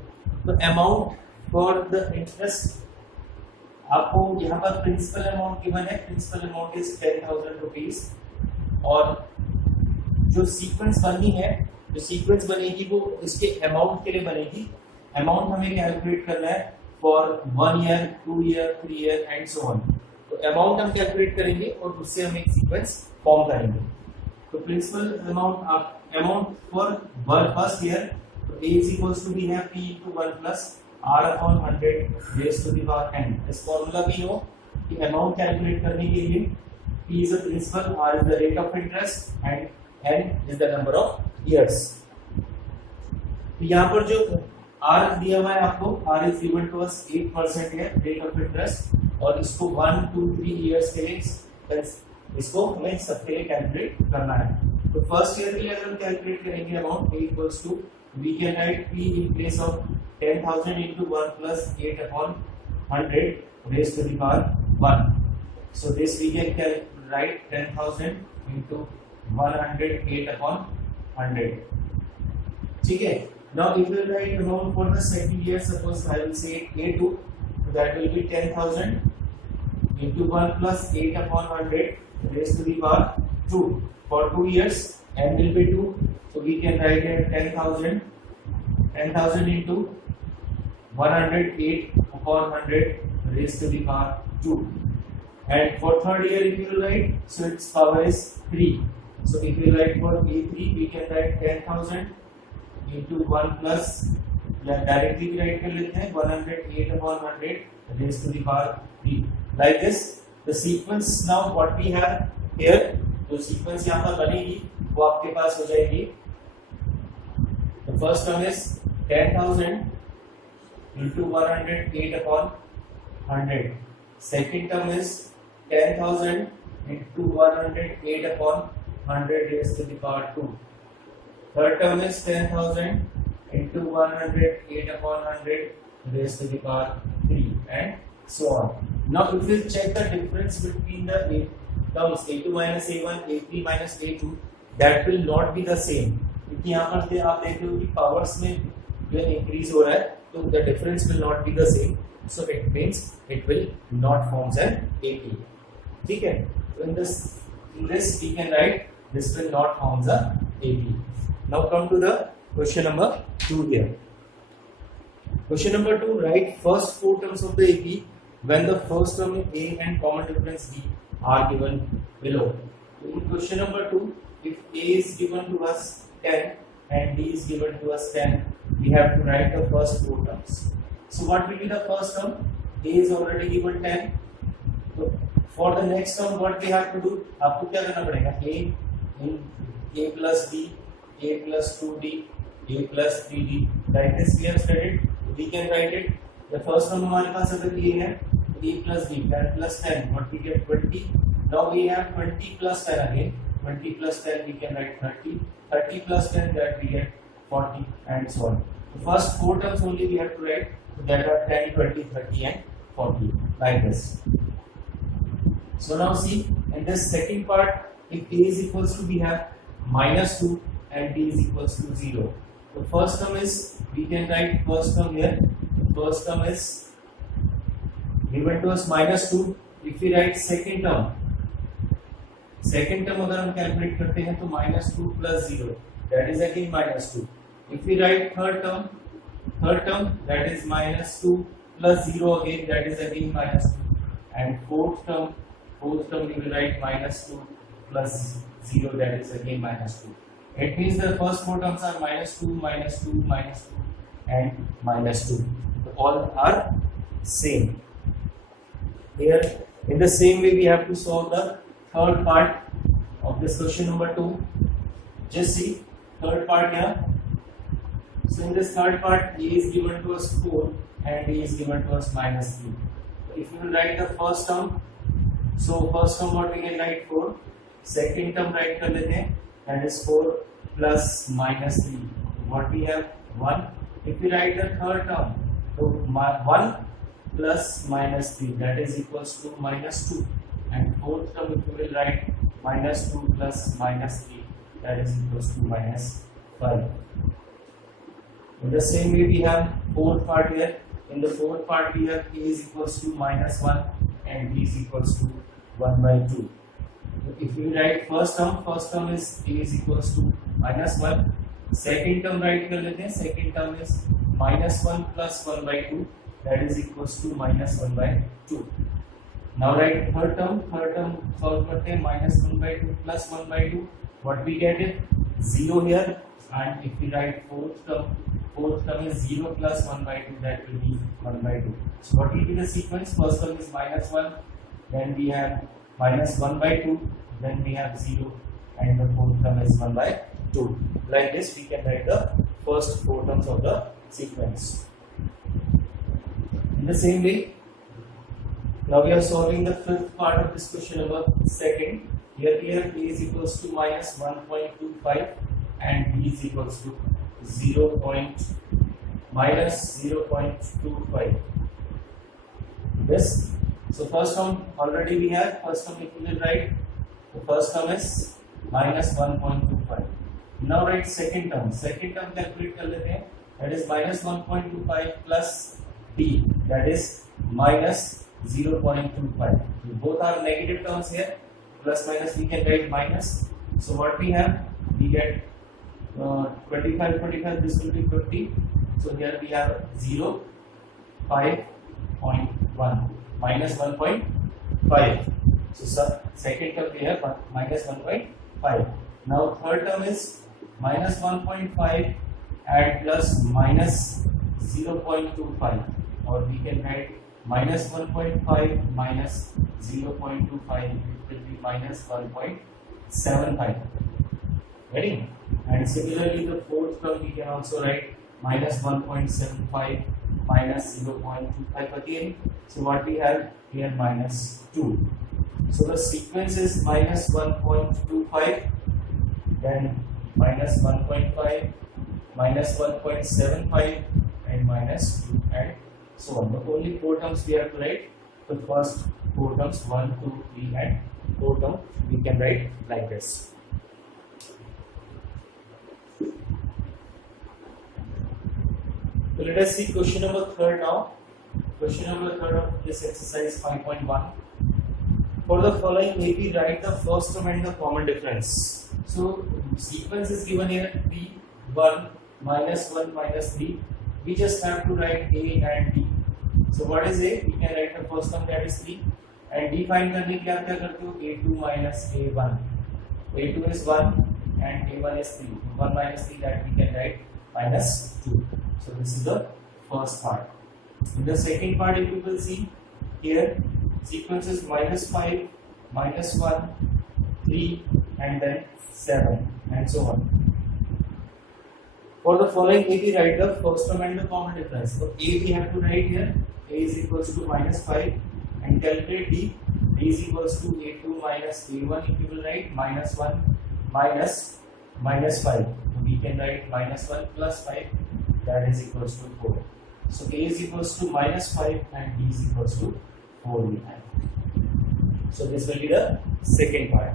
The amount for the interest, आपको यहाँ पर प्रिंसिपल अमाउंट गिवन है. Principal amount is 10,000 rupees. और जो सीक्वेंस बननी है, जो सीक्वेंस बनेगी वो इसके अमाउंट के लिए बनेगी. अमाउंट हमें कैलकुलेट करना है for 1 year, 2 year, 3 year and so on. तो अमाउंट हम कैलकुलेट करेंगे और उससे हम एक सीक्वेंस फॉर्म करेंगे. तो principal amount for first year, तो A is equals to we have P into 1 plus R upon 100 raised to the power n. इस फॉर्मूला भी हो कि अमाउंट कैलकुलेट करने के लिए P is the principal, R is the rate of interest and n is the number of years. तो यहाँ पर जो R दिया हुआ है आपको, R is given to us 8% है rate of interest, और इसको 1, 2, 3 years के लिए इसको हमें सबके लिए कैलकुलेट करना है. तो फर्स्ट ईयर के लिए अगर हम कैलकुलेट करेंगे amount A equals to, we can write P in place of 10,000 into 1 plus 8 upon 100 raised to the power 1. So this we can write 10,000 into 108 upon 100. ठीक है. Now if we write amount for the second year, suppose I will say A2, so that will be 10,000 into 1 plus 8 upon 100 raised to the power 2. For 2 years, n will be 2. So we can write here 10,000 into 108 upon 100 raised to the power 2. And for third year, if you write, so its power is 3. So if you write for A3, we can write 10,000 into 1 plus, directly write कर लेते हैं 108 upon 100 raised to the power 3. Like this, the sequence now what we have here, जो sequence यहाँ पर बनेगी वो आपके पास हो जाएगी. The first term is 10,000 into 108 upon 100. Second term is 10,000 into 108 upon 100 raised to the power 2. Third term is 10,000 into 108 upon 100 raised to the power 3 and so on. Now if you check the difference between the terms a2 minus a1, a3 minus a2, that will not be the same, क्योंकि यहाँ पर से आप देख रहे हो कि पावर्स में जो इंक्रीज हो रहा है, तो the difference will not be the same, so it means it will not forms an AP. ठीक है, so in this we can write this will not forms a AP. Now come to the question number 2 here. Question number 2, write first four terms of the AP when the first term A and common difference B are given below. So in question number 2, if A is given to us 10 and B is given to us 10, we have to write the first four terms. So what will be the first term? A is already given 10. So for the next term, what we have to do? आपको क्या करना पड़ेगा? A plus B, A plus 2D, A plus 3D. Like this we have studied. We can write it. The first term हमारे पास अगर A है, A plus B, 10 plus 10, what we get 20. Now we have 20 plus 10 again. 20 plus 10 we can write 30. 30 plus 10 that we get 40 and so on. The first four terms only we have to write. So that are 10, 20, 30 and 40 like this. So now see, in this second part, if A is equals to, we have minus 2 and B is equals to 0. The first term is, we can write first term here. The first term is given to us minus 2. If we write second term अगर हम कैलकुलेट करते हैं तो minus 2 plus 0, that is again minus 2. If we write third term that is minus 2 plus 0 again, that is again minus 2. And fourth term we will write minus 2 plus 0, that is again minus 2. It means the first four terms are minus 2, minus 2, minus 2 and minus 2. So all are same. Here in the same way we have to solve the third part of this question number 2. Just see third part here. So in this third part, A is given to us 4 and B is given to us minus 3. So if you write the first term, so first term what we can write 4, second term write कर लेते हैं, that is 4 plus minus 3. What we have 1. If we write the third term, so 1 plus minus 3, that is equals to minus 2. And fourth term if you will write minus 2 plus minus 3, that is equals to minus 5. In the same way we have fourth part here. In the fourth part we have A is equals to minus 1 and B is equals to 1 by 2. If we write first term is A is equals to minus 1. Second term write कर लेते हैं. Second term is minus 1 plus 1 by 2, that is equals to minus 1 by 2. Now write third term solve करते हैं. Minus 1 by 2 plus 1 by 2, what we get is 0 here. And if we write fourth term is 0 plus 1 by 2, that will be 1 by 2. So what will be the sequence? First term is minus 1, then we have minus 1 by 2, then we have 0, and the fourth term is 1 by 2. Like this we can write the first four terms of the sequence. In the same way, now we are solving the fifth part of this question number second. Here we have A is equals to minus 1.25 and B is equals to minus 0.25. This. So first term already we have. First term if you will write, the first term is minus 1.25. Now write second term. Second term calculate कर लेते हैं. That is minus 1.25 plus B, that is minus 0.25. So both are negative terms here. Plus minus we can write minus. So what we have? We get 25, this will be 50. So here we have 0, 5.1, minus 1.5. So second term we have minus 1.5. Now third term is minus 1.5 and plus minus 0.25, or we can write minus 1.5 minus 0.25, it will be minus 1.75. Ready? And similarly the fourth term we can also write minus 1.75 minus 0.25 again. So what we have here? Minus 2. So the sequence is minus 1.25, then minus 1.5, minus 1.75 and minus 2 and so on. But only 4 terms we have to write. The first 4 terms 1, 2, 3 and 4 term we can write like this. So let us see question number 3 now. Question number 3 of this exercise 5.1. For the following, maybe write the first term and the common difference. So sequence is given here 3, 1, minus 1, minus 3. We just have to write A and D. So what is A? We can write the first term, that is 3. And D find करने के लिए आप क्या करते हो? A2 minus A1. A2 is 1 and A1 is 3. 1 minus 3, that we can write minus 2. So this is the first part. In the second part, if you will see here, sequence is minus 5, minus 1, 3 and then 7 and so on. For the following, A, we write the first term and the common difference. So A we have to write here, A is equals to minus 5 and calculate D. D is equals to A2 minus A1, if you will write minus 1 minus 5. So we can write minus 1 plus 5, that is equals to 4. So A is equals to minus 5 and D is equals to 4 we have. So this will be the second part.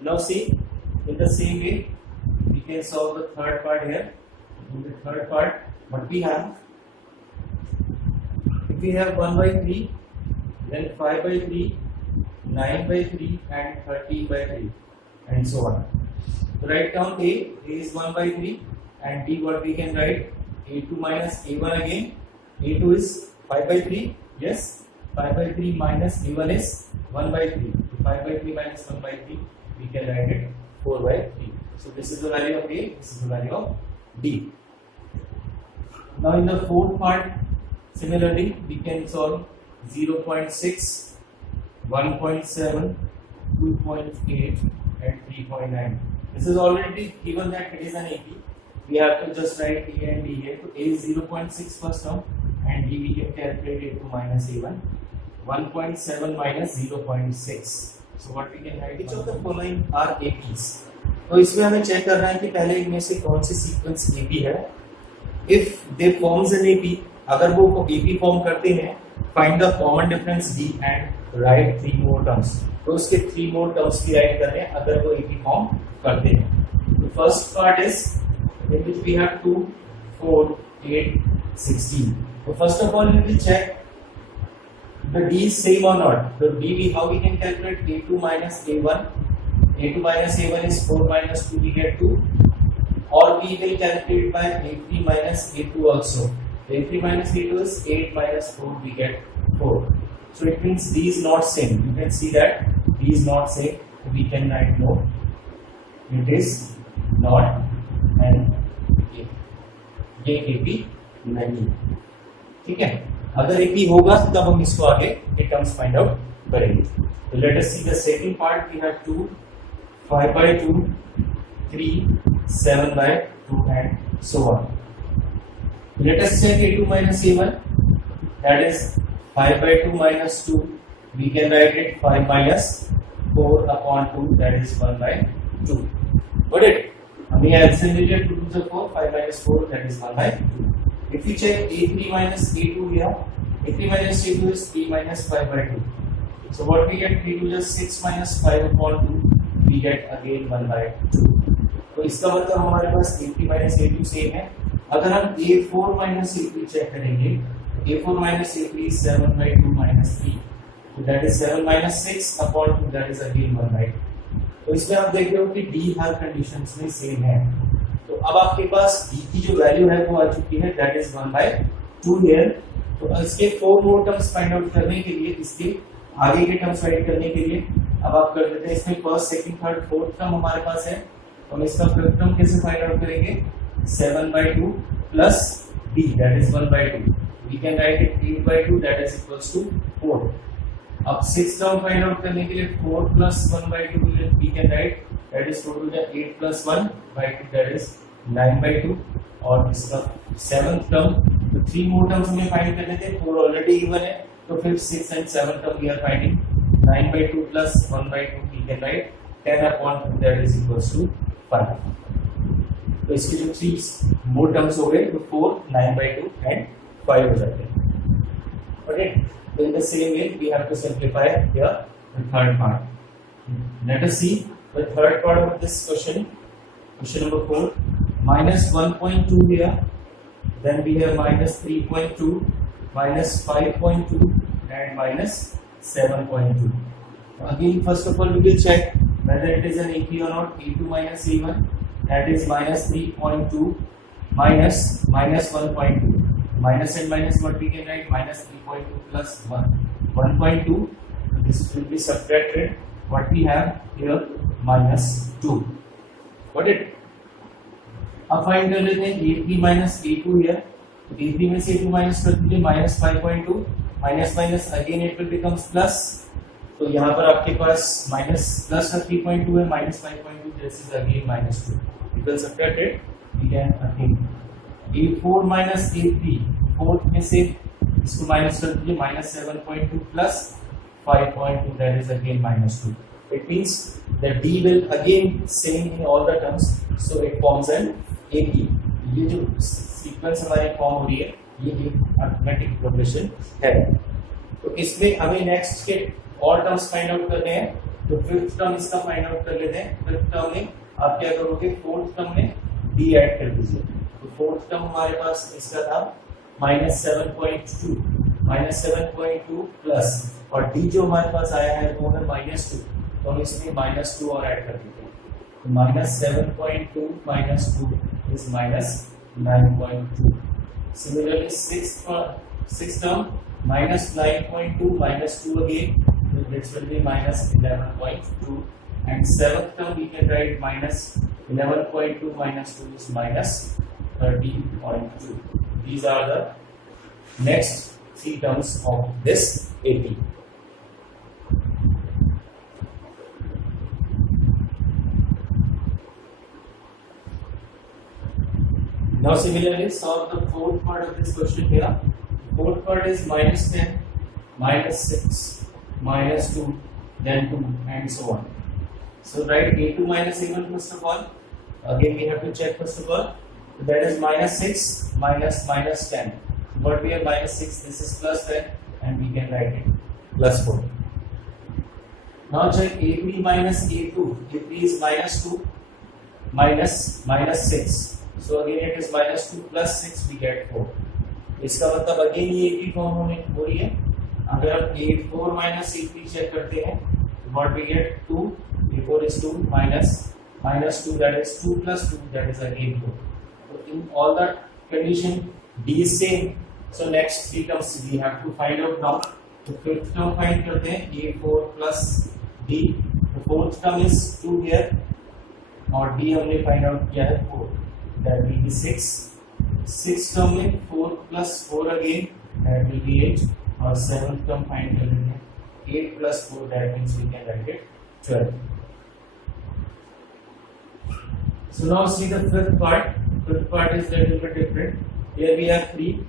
Now see, in the same way, we can solve the third part here. In the third part, what we have, if we have 1 by 3, then 5 by 3, 9 by 3 and 13 by 3 and so on. So write down A is 1 by 3 and D what we can write, A2 minus A1 again. A2 is 5 by 3, yes, 5 by 3 minus A1 is 1 by 3. So 5 by 3 minus 1 by 3, we can write it 4 by 3. So this is the value of A, this is the value of D. Now in the fourth part, similarly, we can solve 0.6, 1.7, 2.8 and 3.9. This is already given that it is an AP. We have to just write A and D here. So A is 0.6 first term and D we can calculate A2 minus A1. 1.7 minus 0.6. So what we can write? Which of the following are APs? तो इसमें हमें चेक करना है कि पहले इनमें से कौन सी सीक्वेंस AP है. If they forms an AP, अगर वो AP फॉर्म करते हैं, find the common difference D and write 3 more terms. तो उसके 3 more terms भी write करने हैं अगर वो AP फॉर्म करते हैं. The first part is in which we have 2, 4, 8, 16. So first of all, we will check the D is same or not. So D, how we can calculate A2 minus A1. A2 minus A1 is 4 minus 2, we get 2. Or we will calculate by A3 minus A2 also. A3 minus A2 is 8 minus 4, we get 4. So it means D is not same. You can see that D is not same. We can write no. It is not an AP. ये AP नहीं. ठीक है. अगर AP होगा तब हम इसको आगे ये terms find out करेंगे. So let us see the second part. We have 2, 5 by 2, 3, 7 by 2 and so on. Let us check A2 minus A1. That is 5 by 2 minus 2. We can write it 5 minus 4 upon 2. That is 1 by 2. Got it? हमें आंसर मिल गया 2 to the 4. 5 minus 4. That is 1 by 2. If we check A3 minus A2 here, A3 minus A2 is 3 minus 5 by 2. So what we get? 3 to just 6 minus 5 upon 2. We get again 1 by 2. तो इसका मतलब हमारे पास A3 minus A2 सेम है. अगर हम A4 minus A3 चेक करेंगे, A4 minus A3 is 7 by 2 minus 3. So that is 7 minus 6 upon 2. That is again 1 by 2. तो इसमें आप देख रहे हो कि D हर कंडीशंस में सेम है. तो अब आपके पास D की जो वैल्यू है वो आ चुकी है. That is 1 by 2 here. तो इसके 4 more terms फाइंड आउट करने के लिए, इसके आगे के टर्म्स फाइंड करने के लिए अब आप कर देते हैं. इसमें first, second, third, fourth term हमारे पास है. तो हम इसका फिफ्थ टर्म कैसे फाइंड आउट करेंगे? 7 by 2 plus D, that is 1 by 2. We can write it 8 by 2, that is equals to 4. अब सिक्स टर्म फाइंड आउट करने के लिए 4 plus 1 by 2 we can write, that is total 8 plus 1 by 2, that is 9 by 2. और इसका सेवंथ टर्म, तो 3 more terms हमें फाइंड करने थे. 4 ऑलरेडी गिवन है, तो fifth, six and seventh term we are finding. 9 by 2 plus 1 by 2 we can write 10 upon 2, that is equals to 5. तो इसके जो 3 more terms हो गए तो 4, 9 by 2 and 5 हो जाते हैं. Okay, in the same way we have to simplify here the third part. Let us see the third part of this question. Question number 4, minus 1.2 here, then we have minus 3.2, minus 5.2 and minus 7.2. Again, first of all we will check whether it is an AP or not. A2 minus A1, that is minus 3.2 minus 1.2. Minus and minus, what we can write, minus 3.2 plus 1.2. This will be subtracted. What we have here, minus 2. Got it? अब फाइंड कर लेते हैं A3 minus A2 here. A3 में से A2 minus कर दीजिए, minus 5.2 minus minus again it will becomes plus. तो यहाँ पर आपके पास minus plus का 3.2 है, minus 5.2, this is again minus 2. You can subtract it. We can again A4 minus A3, fourth में से इसको माइनस कर दीजिए, minus 7.2 plus 5.2, that is again minus 2. It means the D will again same in all the terms, so it forms an AP. ये जो सीक्वेंस हमारी फॉर्म हो रही है, ये एक अरिथमेटिक प्रोग्रेशन है. तो इसमें हमें नेक्स्ट के और टर्म्स फाइंड आउट करने हैं. तो फिफ्थ टर्म इसका फाइंड आउट कर लेते हैं. फिफ्थ टर्म में आप क्या करोगे, फोर्थ टर्म में D ऐड कर दीजिए. तो फोर्थ टर्म हमारे पास इसका था minus 7.2 प्लस, और D जो हमारे पास आया है वो है minus 2, तो हम इसमें minus 2 और ऐड कर देते हैं. तो minus 7.2 minus 2 is minus 9.2. Similarly, sixth term minus 9.2 minus 2 again, so this will be minus 11.2. And seventh term we can write minus 11.2 minus 2 is minus 13.2. These are the next three terms of this AP. Now similarly solve the fourth part of this question here. Fourth part is minus 10, minus 6, minus 2, then 2 and so on. So write A2 minus A1 first of all. Again we have to check first of all. That is minus 6 minus 10. What we have minus 6, this is plus 10 and we can write it plus 4. Now check A3 minus A2. A3 is minus 2 minus 6. So again it is minus 2 plus 6, we get 4. इसका मतलब again ये AP फॉर्म होने हो रही है. अगर हम A4 minus A3 चेक करते हैं, what we get 2. A4 is 2 minus 2, that is 2 plus 2, that is again 4. In all the condition D is same, so next three terms we have to find out now. तो fifth term find करते हैं, A4 plus D. The fourth term is 2 here, और D हमने find out किया है 4, that will be 6. Sixth term में 4 plus 4 again, that will be 8, और seventh term find कर लेते हैं, 8 plus 4, that means we can write it 12. So now see the fifth part. Fifth part is a little bit different. Here we have 3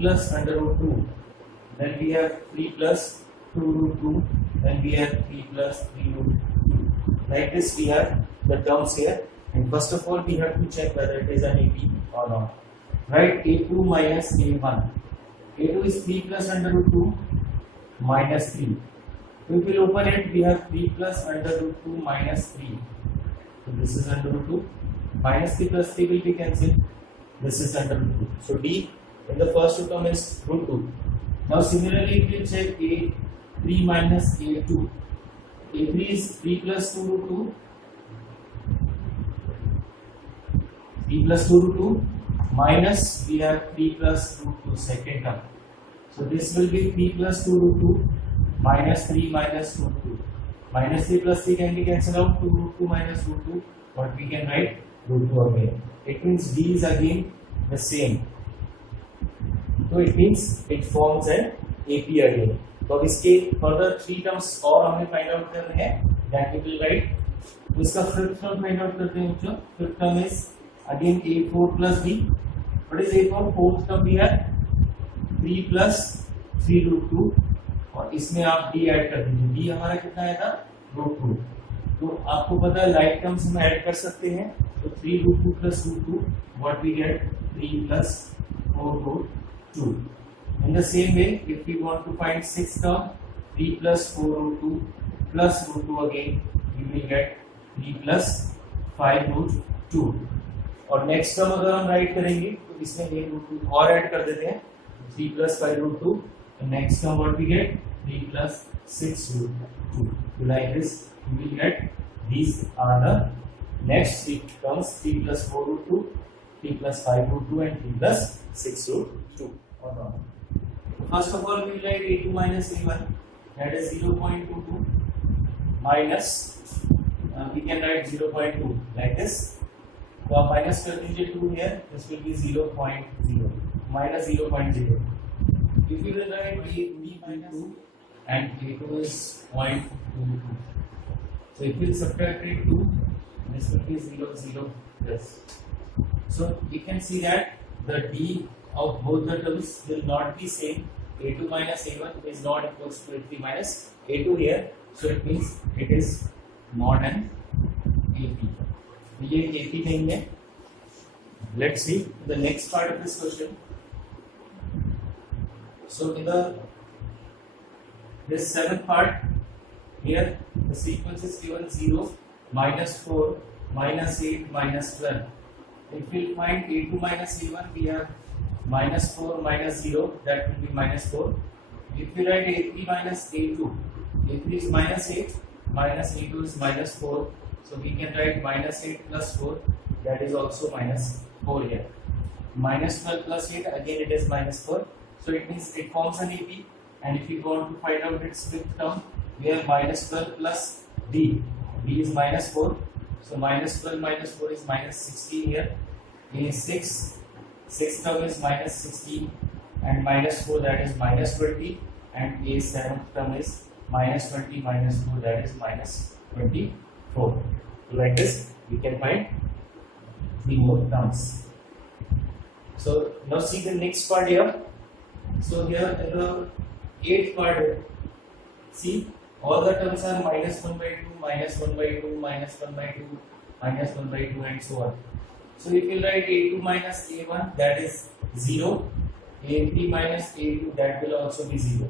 plus under root 2. Then we have 3 plus 2 root 2. Then we have 3 plus 3 root 2. Like this we have the terms here. And first of all we have to check whether it is an AP or not. Write A2 minus A1. A2 is 3 plus under root 2 minus 3. So if we open it, we have 3 plus under root 2 minus 3. So this is under root 2. Minus 3 plus 3 will be cancelled. This is under root 2. So D in the first term is root 2. Now similarly if you check A3 minus A2. A3 is 3 plus 2 root 2. 3 plus 2 root 2 minus we have 3 plus root 2 second term. So this will be 3 plus 2 root 2 minus 3 minus root 2. Minus 3 plus 3 can be cancelled out to root 2 minus root 2. What we can write? Root 2 again. It means D is again the same. So it means it forms an AP again. तो अब इसके further 3 terms और हमें find out करने हैं. That we will write. तो इसका fifth term find out करते हैं बच्चों. Fifth term is again A4 plus D. What is A4? Fourth term we have 3 plus 3 root 2. और इसमें आप D ऐड कर दीजिए. D हमारा कितना आया था? root 2. तो आपको पता है लाइक टर्म्स हम ऐड कर सकते हैं. तो 3 root 2 plus root 2, what we get? 3 plus 4 root 2. In the same way, if we want to find sixth term, 3 plus 4 root 2 plus root 2 again, we will get 3 plus 5 root 2. और नेक्स्ट टर्म अगर हम राइट करेंगे तो इसमें ये रूट 2 और ऐड कर देते हैं, 3 plus 5 root 2. The next term what we get, 3 plus 6 root 2. So like this we will get, these are the next three terms, 3 plus 4 root 2, 3 plus 5 root 2 and 3 plus 6 root 2 or not. First of all we will write a2 minus a1, that is 0.22 minus we can write 0.2 like this. तो आप माइनस कर दीजिए 2 here, this will be 0.0 minus 0.0. If you will write a3 minus 2 and a2 is 0.22, so if you subtract it 2, this will be 0 0 plus. So you can see that the d of both the terms will not be same. a2 minus a1 is not equals to a3 minus a2 here, so it means it is not an AP. ये AP नहीं है. Let's see the next part of this question. So in this seventh part here, the sequence is given 0, minus 4, minus 8, minus 12. If we find a2 minus a1, we have minus 4 minus 0, that will be minus 4. If we write a3 minus a2, a3 is minus 8, minus a2 is minus 4, so we can write minus 8 plus 4, that is also minus 4 here. Minus 12 plus 8, again it is minus 4, so it means it forms an AP. And if you want to find out its fifth term, we have minus 12 plus d, d is minus 4, so minus 12 minus 4 is minus 16 here. A 6th term is minus 16 and minus 4, that is minus 20, and a 7th term is minus 20 minus 4, that is minus 24. So like this we can find 3 more terms. So now see the next part here. So here in the 8th part, see all the terms are minus 1 by 2, minus 1 by 2, minus 1 by 2, minus 1 by 2 and so on. So if you write a2 minus a1, that is 0, a3 minus a2, that will also be 0,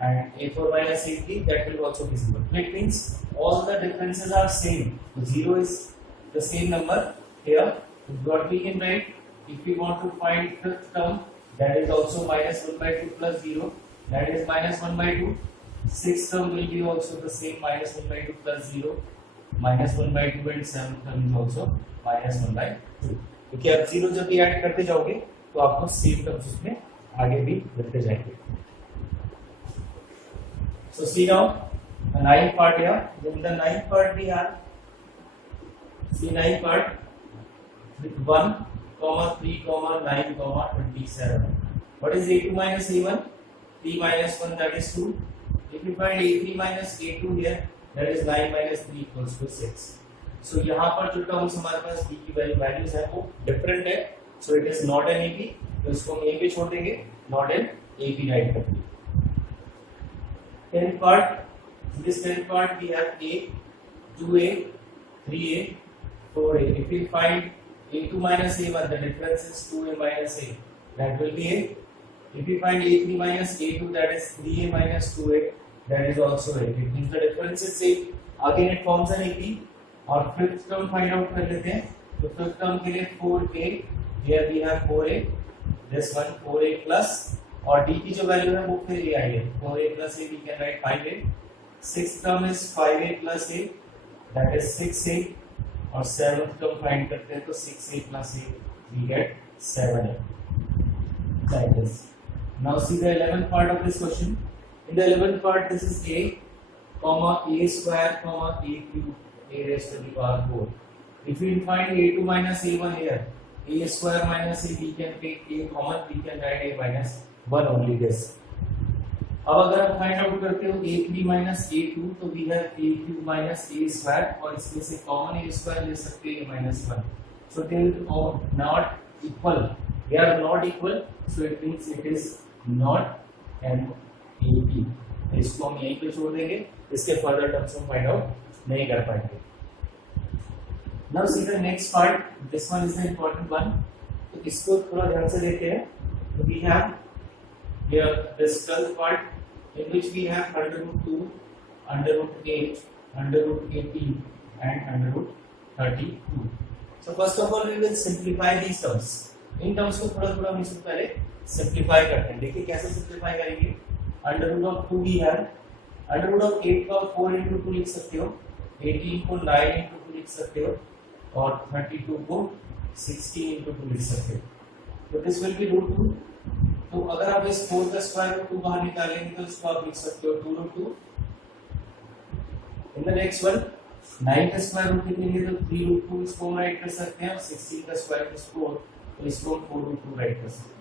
and a4 minus a3, that will also be 0. It means all the differences are same. 0 is the same number here. What we can write, if we want to find fifth term, that is also minus 1 by 2 plus 0, that is minus 1 by 2. Sixth term will be also the same, minus 1 by 2 plus 0, minus 1 by 2, and seventh term is also minus 1 by 2. क्योंकि आप 0 जब भी ऐड करते जाओगे तो आपको सेम टर्म्स उसमें आगे भी बढ़ते जाएंगे. So see now the ninth part here. In the ninth part we have, see ninth part with 1, 3, 9, 27. What is a2 minus a1? 3 minus 1, that is 2. If you find a3 minus a2 here, that is 9 minus 3 equals to 6. So यहाँ पर जो टर्म्स हमारे पास b की वैल्यूज है वो डिफरेंट है, so it is not an AP. तो इसको हम a पे छोड़ देंगे, not an AP राइट करके. 10th part, in this 10th part we have a, 2a, 3a, 4a. If we find a2 minus a1, the difference is 2a minus a, that will be a. If we find a3 minus a2, that is 3a minus 2a, that is also a. It means the difference is same. Again it forms an AP. और फिफ्थ टर्म फाइंड आउट कर लेते हैं. तो फिफ्थ टर्म के लिए 4a, here we have 4a, this one 4a plus, और d की जो वैल्यू है वो फिर a आई है, 4a plus a, we can write 5a. Sixth term is 5a plus a, that is 6a, और सेवंथ टर्म फाइंड करते हैं तो 6a plus a, we get 7a. Like this. Now see the 11th part of this question. In the 11th part, this is a, comma a square, comma a cube, a raised to the power 4. If we find a2 minus a1 here, a square minus a, we can take a common, we can write a minus 1 only this. अब अगर आप फाइंड आउट करते हो a3 minus a2, तो we have a cube minus a square, और इसमें से कॉमन a square ले सकते हैं a minus 1. So they are not equal. They are not equal, so it means it is not an AP. इसको हम यहीं पे छोड़ देंगे, इसके फर्दर टर्म्स हम फाइंड आउट नहीं कर पाएंगे. Now see the next part. This one is the important one. तो इसको थोड़ा ध्यान से देखते हैं. तो we have here this 12th part in which we have under root 2, under root 8, under root 18 and under root 32. So first of all we will simplify these terms. In terms को थोड़ा थोड़ा हम इससे पहले सिंप्लीफाई करते हैं. देखिए कैसे सिंप्लीफाई करेंगे. अंडर रूट ऑफ 2 भी है, अंडर रूट ऑफ 8 को 4 into 2 लिख सकते हो, 18 को 9 into 2 लिख सकते हो और 32 को 16 into 2 लिख सकते हो. तो दिस विल बी रूट 2. तो अगर आप इस 4 का स्क्वायर रूट 2 बाहर निकालेंगे तो इसको आप लिख सकते हो 2 root 2. In the next one 9 का स्क्वायर रूट निकालेंगे तो 3 रूट 2 इसको हम राइट कर सकते हैं और 16 का स्क्वायर इज 4 तो इसको 4 रूट 2 राइट कर सकते हैं.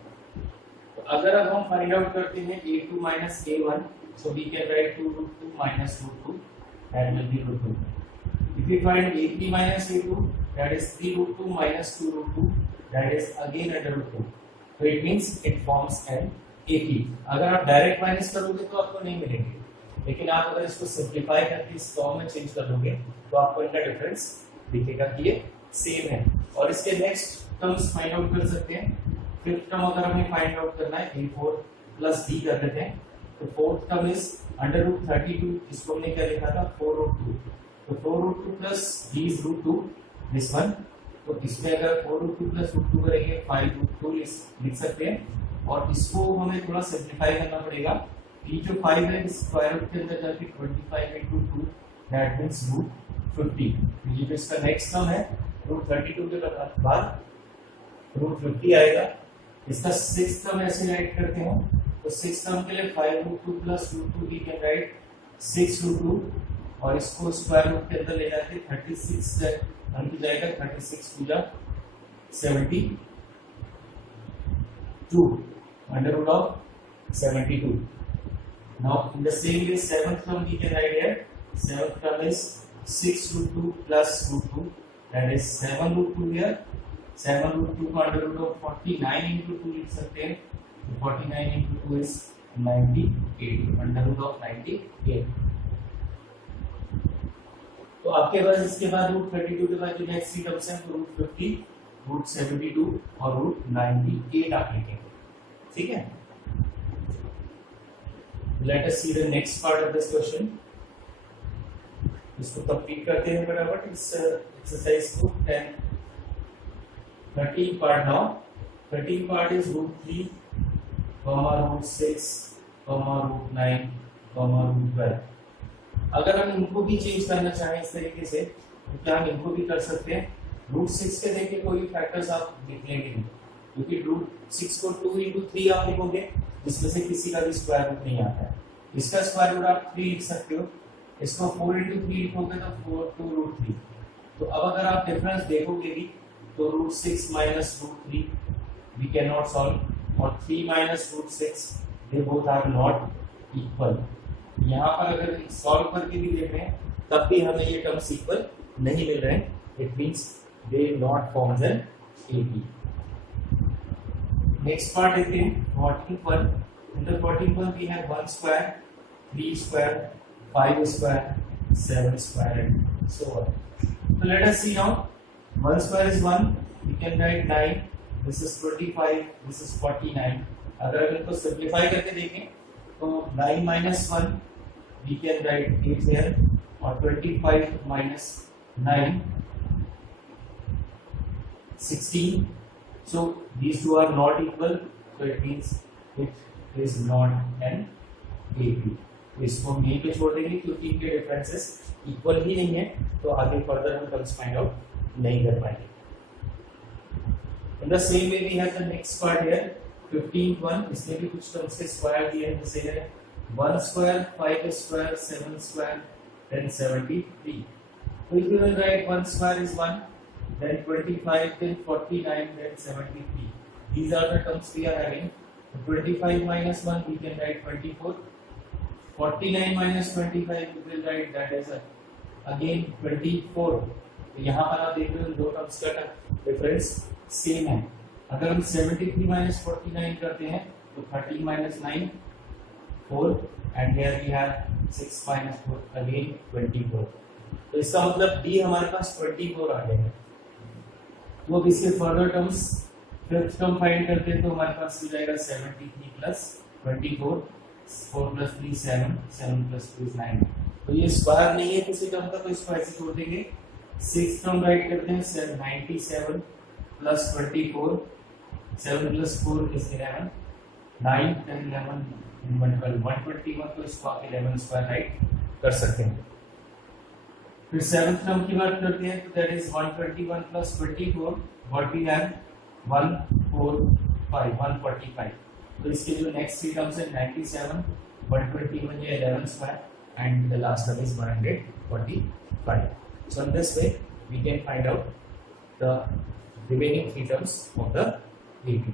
तो अगर अब हम फाइंड आउट करते हैं a2 minus a1, so we can write 2 root 2 minus root 2, that will be root 2. If we find a3 minus a2, that is 3 root 2 minus 2 root 2, that is again under root 2. So it means it forms an AP. अगर आप डायरेक्ट माइनस करोगे तो आपको नहीं मिलेंगे, लेकिन आप अगर इसको सिंप्लीफाई करके इस फॉर्म में चेंज कर दोगे तो आपको इनका डिफरेंस दिखेगा कि ये सेम है. और इसके नेक्स्ट टर्म्स फाइंड आउट कर सकते हैं. फिफ्थ टर्म अगर हमें फाइंड आउट करना है a4 प्लस b कर देते हैं. तो fourth term is under root 32, इसको हमने क्या लिखा था 4 रूट 2. तो 4 root 2 plus b is root 2, this one. तो इसमें अगर 4 रूट 2 प्लस रूट 2 करेंगे 5 रूट 2 लिख सकते हैं. और इसको हमें थोड़ा सिंप्लीफाई करना पड़ेगा. ये जो 5 है इस स्क्वायर रूट के अंदर जाके 25 into 2, दैट मींस रूट 50. ये जो इसका नेक्स्ट टर्म है रूट 32 के बाद रूट 50 आएगा. इसका सिक्स्थ टर्म ऐसे राइट करते हैं. तो सिक्स टर्म के लिए 5 root 2 plus root 2 we can write 6 root 2 और इसको स्क्वायर रूट के अंदर ले जाके 36 से अंदर जाएगा. 36 टू जा 72 under root of 72. Now in the same way seventh term we can write here. Seventh term is 6 root 2 plus root 2, that is 7 root 2 here. 7 root 2 का अंडर रूट ऑफ 49 into 2 लिख सकते हैं. 49 into 2 is 98, under root of 98. तो आपके पास इसके बाद रूट 32 के बाद जो नेक्स्ट थ्री टर्म्स हैं तो रूट 50, रूट 72 और रूट 98 आप लिखेंगे. ठीक है. Late us see the next part of this question. इसको कंप्लीट करते हैं फटाफट इस एक्सरसाइज को. 13 part now. 13 part is root 3, root 6, root 9, root 12. अगर हम इनको भी चेंज करना चाहें इस तरीके से तो क्या हम इनको भी कर सकते हैं. रूट 6 के देखिए कोई फैक्टर्स आप लिख लेंगे नहीं, क्योंकि रूट 6 को 2 into 3 आप लिखोगे जिसमें से किसी का भी स्क्वायर रूट नहीं आता है. इसका स्क्वायर रूट आप 3 लिख सकते हो. इसको 4 into 3 लिखोगे तो 4 2 root 3. तो अब अगर आप डिफरेंस देखोगे भी तो root 6 minus root 3 we can not solve और 3 minus root 6 they both are not equal. यहाँ पर अगर सॉल्व करके भी देख रहे हैं तब भी हमें ये टर्म्स इक्वल नहीं मिल रहे हैं. It means they not forms an AP. Next part देखते हैं 14th one. In the 14th one we have 1 square, 3 square, 5 square, 7 square and so on. So let us see now. 1 square is 1, we can write 9, this is 25, this is 49. अगर हम इनको सिंप्लीफाई करके देखें तो 9 minus 1 we can write 8 here और 25 minus 9 16. So these two are not equal, so it means it is not an AP. तो इसको हम यहीं पे छोड़ देंगे क्योंकि इनके डिफरेंसेस इक्वल ही नहीं है. तो आगे फर्दर हम टर्म्स फाइंड आउट नहीं कर पाएंगे. In the same way we have the next part here 15th one. इसमें भी कुछ टर्म्स के स्क्वायर दिए हैं जैसे है 1 square, 5 square, 7 square, then 73. So if you will write 1 square is 1, then 25, then 49, then 73. These are the terms we are having. 25 minus 1 we can write 24. 49 minus 25 we will write that is again 24. तो यहाँ पर आप देख रहे हो दो टर्म्स का डिफरेंस सेम है. अगर हम 73 minus 49 करते हैं तो 30 minus 9 4 and here we have 6 minus 4 again 24. तो इसका मतलब D हमारे पास 24 आ गया है. तो अब इसके further terms fifth term find करते हैं तो हमारे पास हो जाएगा 73 plus 24, 4 plus 3 7, 7 plus 2 is 9। तो ये स्क्वायर नहीं है किसी टर्म का, तो इसको ऐसे छोड़ देंगे। 6 टर्म राइट करते हैं, 97 plus 24, 7 plus 4 is 11, 9, 10, 11, 12, 121, तो इसको आप 11 स्क्वायर राइट कर सकते हैं। फिर 7th टर्म की बात करते हैं, तो that is 121 plus 24, what we have 145, 145। तो इसके जो नेक्स्ट थ्री टर्म्स है 97, 121 ये 11 square and the last term is 145। So in this way we can find out the remaining three terms of the VP.